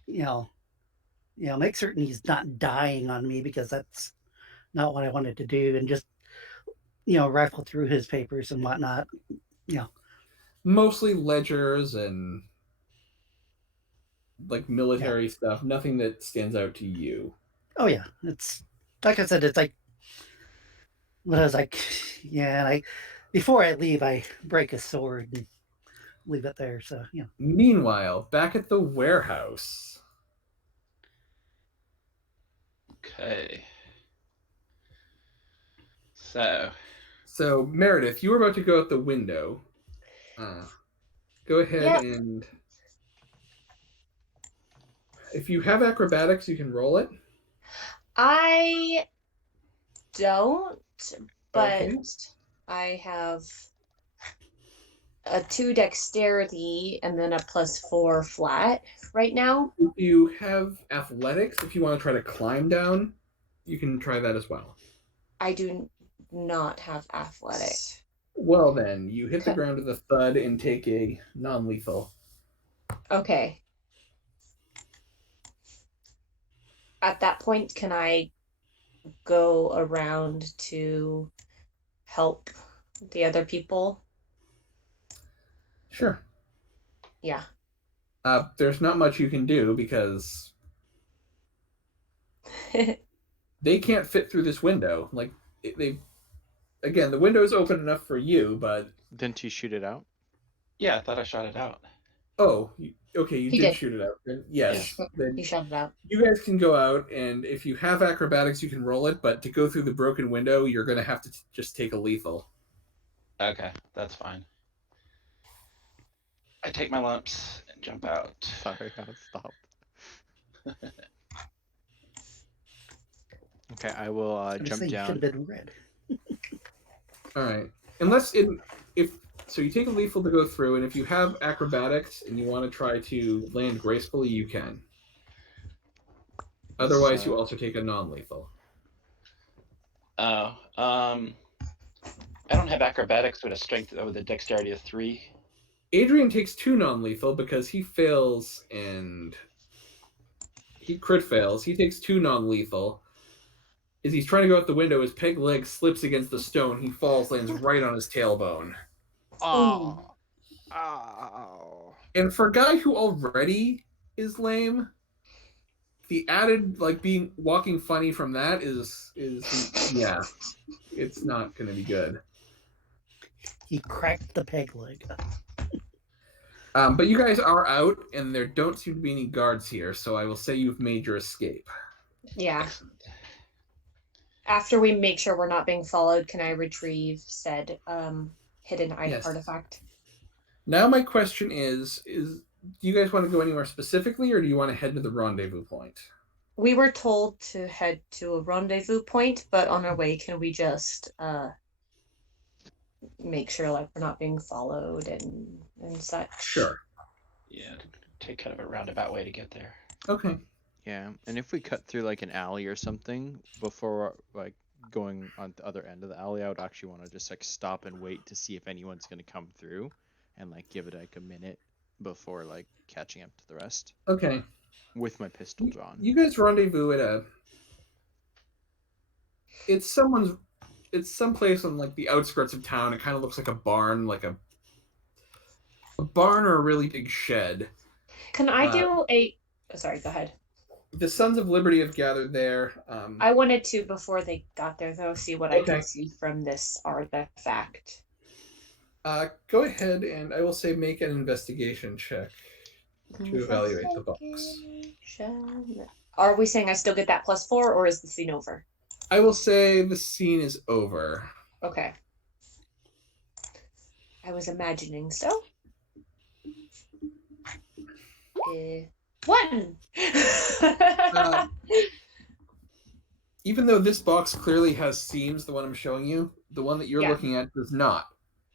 Make certain he's not dying on me, because that's not what I wanted to do, and just rifle through his papers and whatnot. Mostly ledgers and like military stuff. Nothing that stands out to you. Oh yeah, it's like I said. It's like what I was like. Yeah, and before I leave, I break a sword and leave it there. So Meanwhile, back at the warehouse. Okay. So Meredith, you were about to go out the window. Go ahead and if you have acrobatics, you can roll it. I don't, but I have a 2 dexterity and then a +4 flat right now. If you have athletics, if you want to try to climb down, you can try that as well. I do not have athletics. Well, then, you hit the ground with a thud and take a non-lethal. Okay. At that point, can I go around to help the other people? Sure. Yeah. There's not much you can do because they can't fit through this window. Like, Again, the window is open enough for you, but... Didn't you shoot it out? Yeah, I thought I shot it out. Oh, okay, you did shoot it out. Yes. Yeah. Then He shot it out. you guys can go out, and if you have acrobatics, you can roll it, but to go through the broken window, you're going to have to just take a lethal. Okay, that's fine. I take my lumps and jump out. Sorry, I stopped. Okay, I will jump down. Should have been red. All right. So you take a lethal to go through, and if you have acrobatics and you want to try to land gracefully, you can. Otherwise, you also take a non-lethal. Oh, I don't have acrobatics with a dexterity of 3. Adrian takes 2 non-lethal because he fails and he crit fails. He takes 2 non-lethal. As he's trying to go out the window, his peg leg slips against the stone. He falls, lands right on his tailbone. Oh. Oh. And for a guy who already is lame, the added walking funny from that is yeah, it's not going to be good. He cracked the peg leg. But you guys are out, and there don't seem to be any guards here, so I will say you've made your escape. Yeah. Excellent. After we make sure we're not being followed, can I retrieve said hidden Yes. artifact? Now my question is do you guys want to go anywhere specifically, or do you want to head to the rendezvous point? We were told to head to a rendezvous point, but on our way, can we just make sure like we're not being followed and such? Sure. Yeah, take kind of a roundabout way to get there. Okay. Yeah, and if we cut through like an alley or something before like going on the other end of the alley, I would actually want to just like stop and wait to see if anyone's gonna come through, and like give it like a minute before like catching up to the rest Okay. with my pistol drawn. You guys rendezvous at it's someplace on like the outskirts of town. It kind of looks like a barn, like a barn or a really big shed. Can I do a? Oh, sorry, go ahead. The Sons of Liberty have gathered there. I wanted to, before they got there, though, see what I Okay. can see from this artifact. Go ahead, and I will say make an investigation check to evaluate the box. Are we saying I still get that +4, or is the scene over? I will say the scene is over. Okay. I was imagining so. 1! Even though this box clearly has seams, the one I'm showing you, the one that you're Yeah. looking at does not,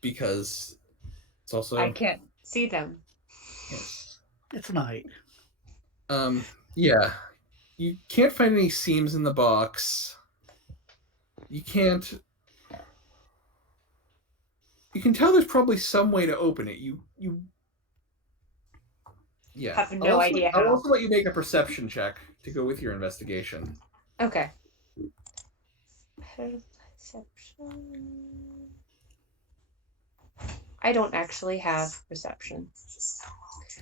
because it's also... I can't see them. Yes. It's night. Yeah. You can't find any seams in the box. You can't... You can tell there's probably some way to open it. You yeah. Have no idea I'll how. also let you make a perception check to go with your investigation. Okay. Perception. I don't actually have perception.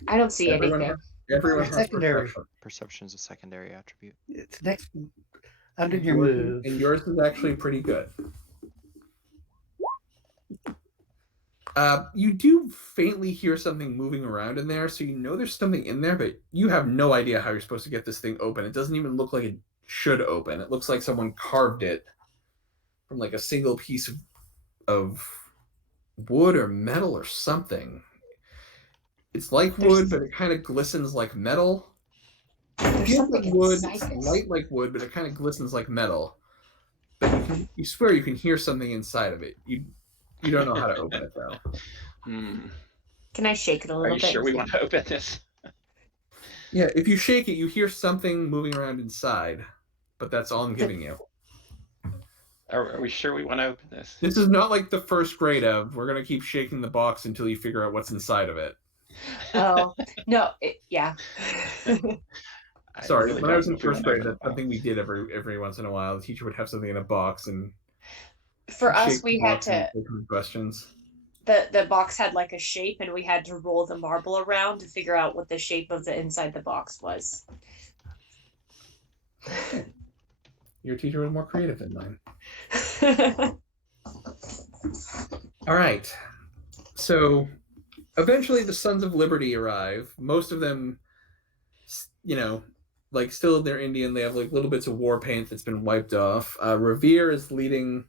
I don't see anything. Everyone has Secondary. perception. Perception is a secondary attribute. It's next under your move. And yours is actually pretty good. You do faintly hear something moving around in there, so you know there's something in there, but you have no idea how you're supposed to get this thing open. It doesn't even look like it should open. It looks like someone carved it from like a single piece of wood or metal or something. It's like wood, but it kind of glistens like metal. It feels like wood, it's light like wood, but it kind of glistens like metal. But you swear you can hear something inside of it. You don't know how to open it, though. Can I shake it a little bit? Are you sure we want to open this? Yeah, if you shake it, you hear something moving around inside, but that's all I'm giving you. Are we sure we want to open this? This is not like the first grade of, we're going to keep shaking the box until you figure out what's inside of it. Oh, no, yeah. Sorry, really when I was in don't think we first wanna grade, open that's the something we did every once in a while. The teacher would have something in a box and For us, shake we the had box and to, take questions. the box had like a shape, and we had to roll the marble around to figure out what the shape of the inside the box was. Your teacher was more creative than mine. All right. So eventually the Sons of Liberty arrive. Most of them, like still they're Indian. They have like little bits of war paint that's been wiped off. Revere is leading.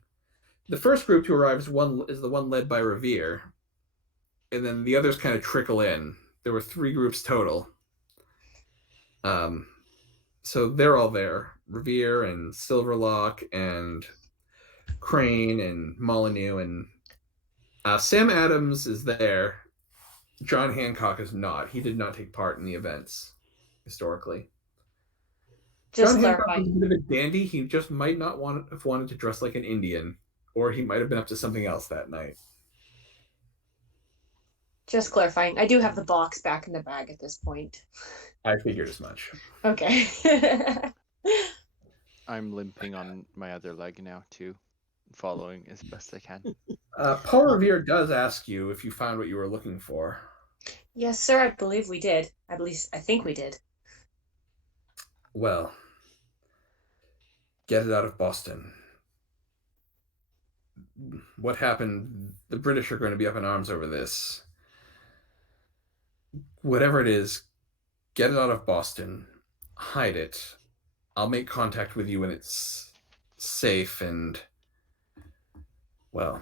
The first group to arrive is the one led by Revere. And then the others kind of trickle in. There were 3 groups total. So they're all there. Revere and Silverlock and Crane and Molyneux and Sam Adams is there. John Hancock is not. He did not take part in the events historically. Just John Hancock was a clarifying. bit of a dandy. He just might not have wanted to dress like an Indian, or he might have been up to something else that night. Just clarifying. I do have the box back in the bag at this point. I figured as much. Okay. I'm limping on my other leg now too, following as best I can. Paul Revere does ask you if you found what you were looking for. Yes, sir. I believe we did. At least I think we did. Well, get it out of Boston. What happened? The British are going to be up in arms over this. Whatever it is, get it out of Boston, hide it. I'll make contact with you when it's safe, and, well,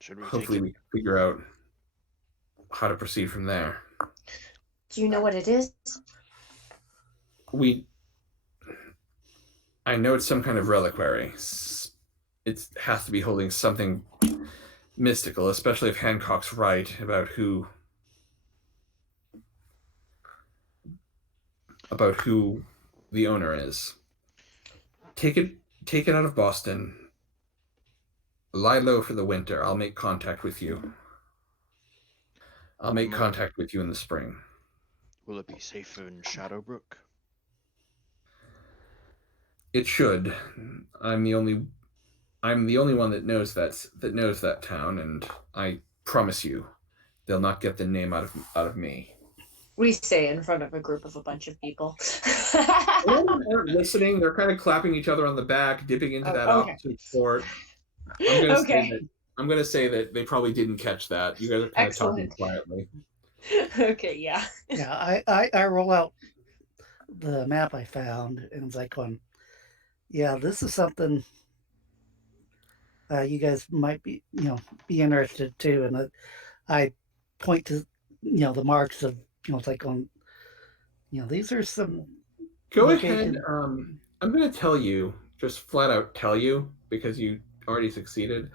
Should we hopefully take we can figure out how to proceed from there. Do you know what it is? I know it's some kind of reliquary. It has to be holding something mystical, especially if Hancock's right about who the owner is. Take it out of Boston. Lie low for the winter. I'll make contact with you. I'll make contact with you in the spring. Will it be safer in Shadowbrook? It should. I'm the only one that knows that town, and I promise you, they'll not get the name out of me. We say in front of a group of a bunch of people. They're listening. They're kind of clapping each other on the back, dipping into that opposite sport. I'm gonna say that they probably didn't catch that. You guys are kind of talking quietly. Okay, yeah. Yeah, I roll out the map I found, and it's like going, yeah, this is something you guys might be interested too. And I point to the marks of it's like on these are some. Go ahead. I'm going to tell you, just flat out tell you, because you already succeeded.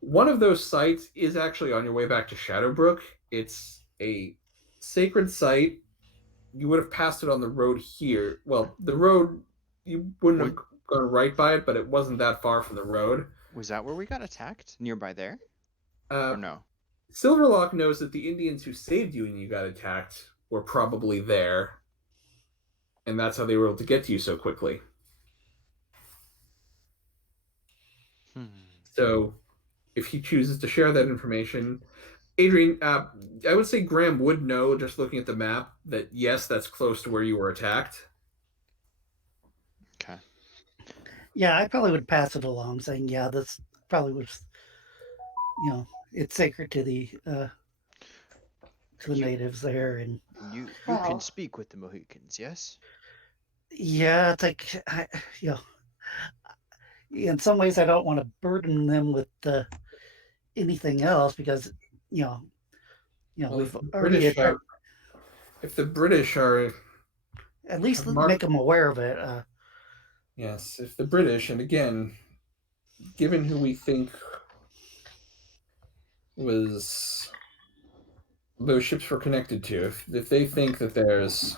One of those sites is actually on your way back to Shadowbrook. It's a sacred site. You would have passed it on the road here. Well, the road, you wouldn't have gone right by it, but it wasn't that far from the road. Was that where we got attacked? Nearby there? Or no? Silverlock knows that the Indians who saved you when you got attacked were probably there. And that's how they were able to get to you so quickly. So, if he chooses to share that information, Adrian, I would say Graham would know, just looking at the map, that yes, that's close to where you were attacked. Okay. Yeah, I probably would pass it along, saying, yeah, this probably was, it's sacred to the natives there, and you can speak with the Mohicans, yes? Yeah, it's like in some ways I don't want to burden them with anything else because we've already if the British are at least make them aware of it. Yes, if the British, and again, given who we think those ships were connected to, if they think that there's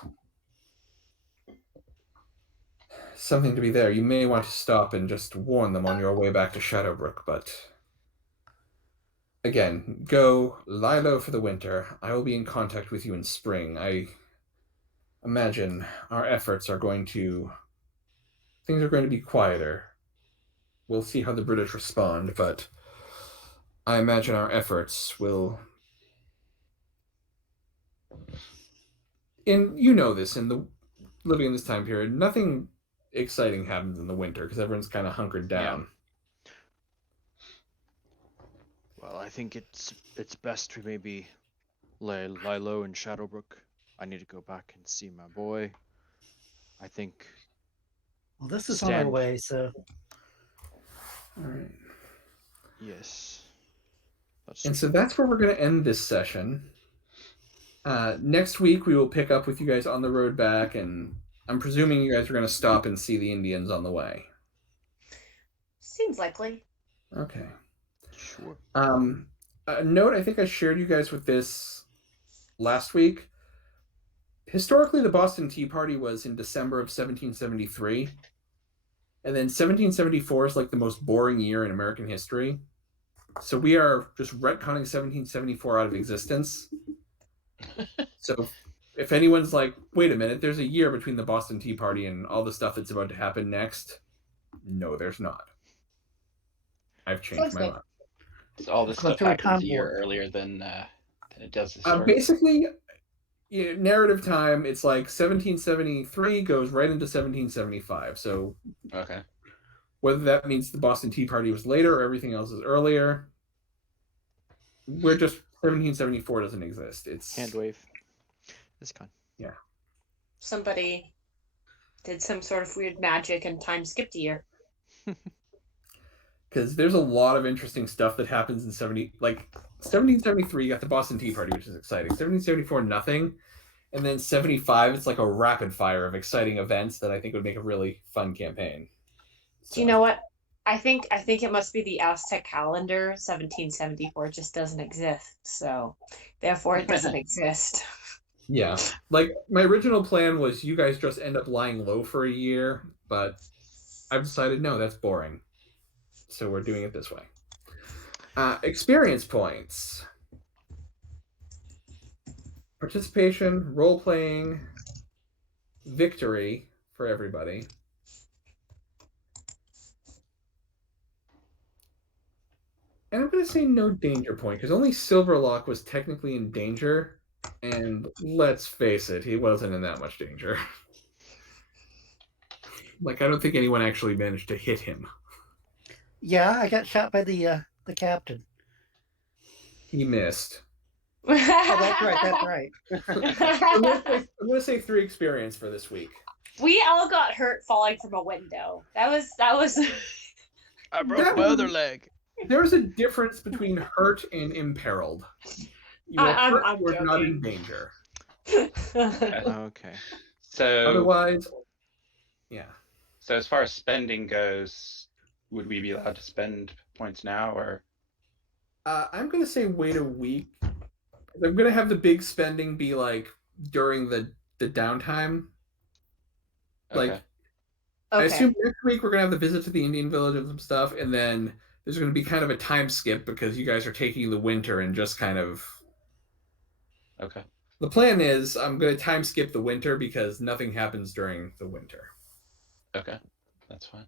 something to be there, you may want to stop and just warn them on your way back to Shadowbrook, but again, go lie low for the winter. I will be in contact with you in spring. I imagine our efforts are going to be quieter. We'll see how the British respond, but I imagine our efforts will, and this, in the living in this time period, nothing exciting happens in the winter because everyone's kind of hunkered down. Yeah. Well, I think it's best we maybe lie low in Shadowbrook. I need to go back and see my boy. I think. Well, this is on our way, so. All right. Yes. So that's where we're going to end this session. Next week we will pick up with you guys on the road back, and I'm presuming you guys are going to stop and see the Indians on the way. Seems likely. Okay. Sure. A note, I think I shared you guys with this last week. Historically, the Boston Tea Party was in December of 1773. And then 1774 is like the most boring year in American history. So we are just retconning 1774 out of existence. So if anyone's like, wait a minute, there's a year between the Boston Tea Party and all the stuff that's about to happen next. No, there's not. I've changed my mind. So all this stuff happens a year earlier than it does this year. Basically, narrative time, it's like 1773 goes right into 1775. So okay. Whether that means the Boston Tea Party was later or everything else is earlier, we're just 1774 doesn't exist. It's hand wave. This con. Somebody did some sort of weird magic and time skipped a year. Because there's a lot of interesting stuff that happens in 1773, you got the Boston Tea Party, which is exciting. 1774, nothing. And then 75, it's like a rapid fire of exciting events that I think would make a really fun campaign. Do you know what? I think it must be the Aztec calendar. 1774 just doesn't exist, so therefore it doesn't exist. Yeah. Like, my original plan was you guys just end up lying low for a year, but I've decided, no, that's boring. So we're doing it this way. Experience points. Participation, role-playing, victory for everybody. And I'm going to say no danger point, because only Silverlock was technically in danger, and let's face it, he wasn't in that much danger. Like, I don't think anyone actually managed to hit him. Yeah, I got shot by the captain. He missed. Oh, that's right. That's right. I'm going to say 3 experience for this week. We all got hurt falling from a window. That was. I broke my other leg. There's a difference between hurt and imperiled. You are hurt, I'm you are not in joking. danger. Okay. So Otherwise, yeah. So as far as spending goes, would we be allowed to spend points now, or? I'm going to say wait a week. I'm going to have the big spending be like during the downtime. Like, Okay. I assume next week we're going to have the visit to the Indian village and some stuff, and then there's going to be kind of a time skip because you guys are taking the winter and just kind of... Okay. The plan is I'm going to time skip the winter because nothing happens during the winter. Okay, that's fine.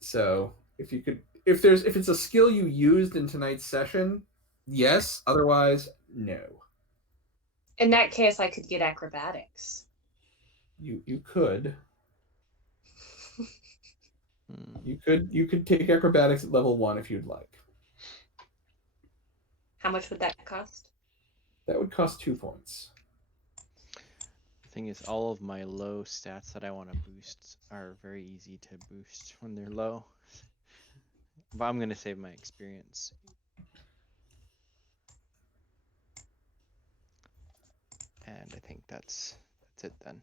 So if it's a skill you used in tonight's session, yes. Otherwise, no. In that case, I could get acrobatics. You could. You could take acrobatics at level 1 if you'd like. How much would that cost? That would cost 2 points. The thing is, all of my low stats that I want to boost are very easy to boost when they're low. But I'm gonna save my experience. And I think that's it then.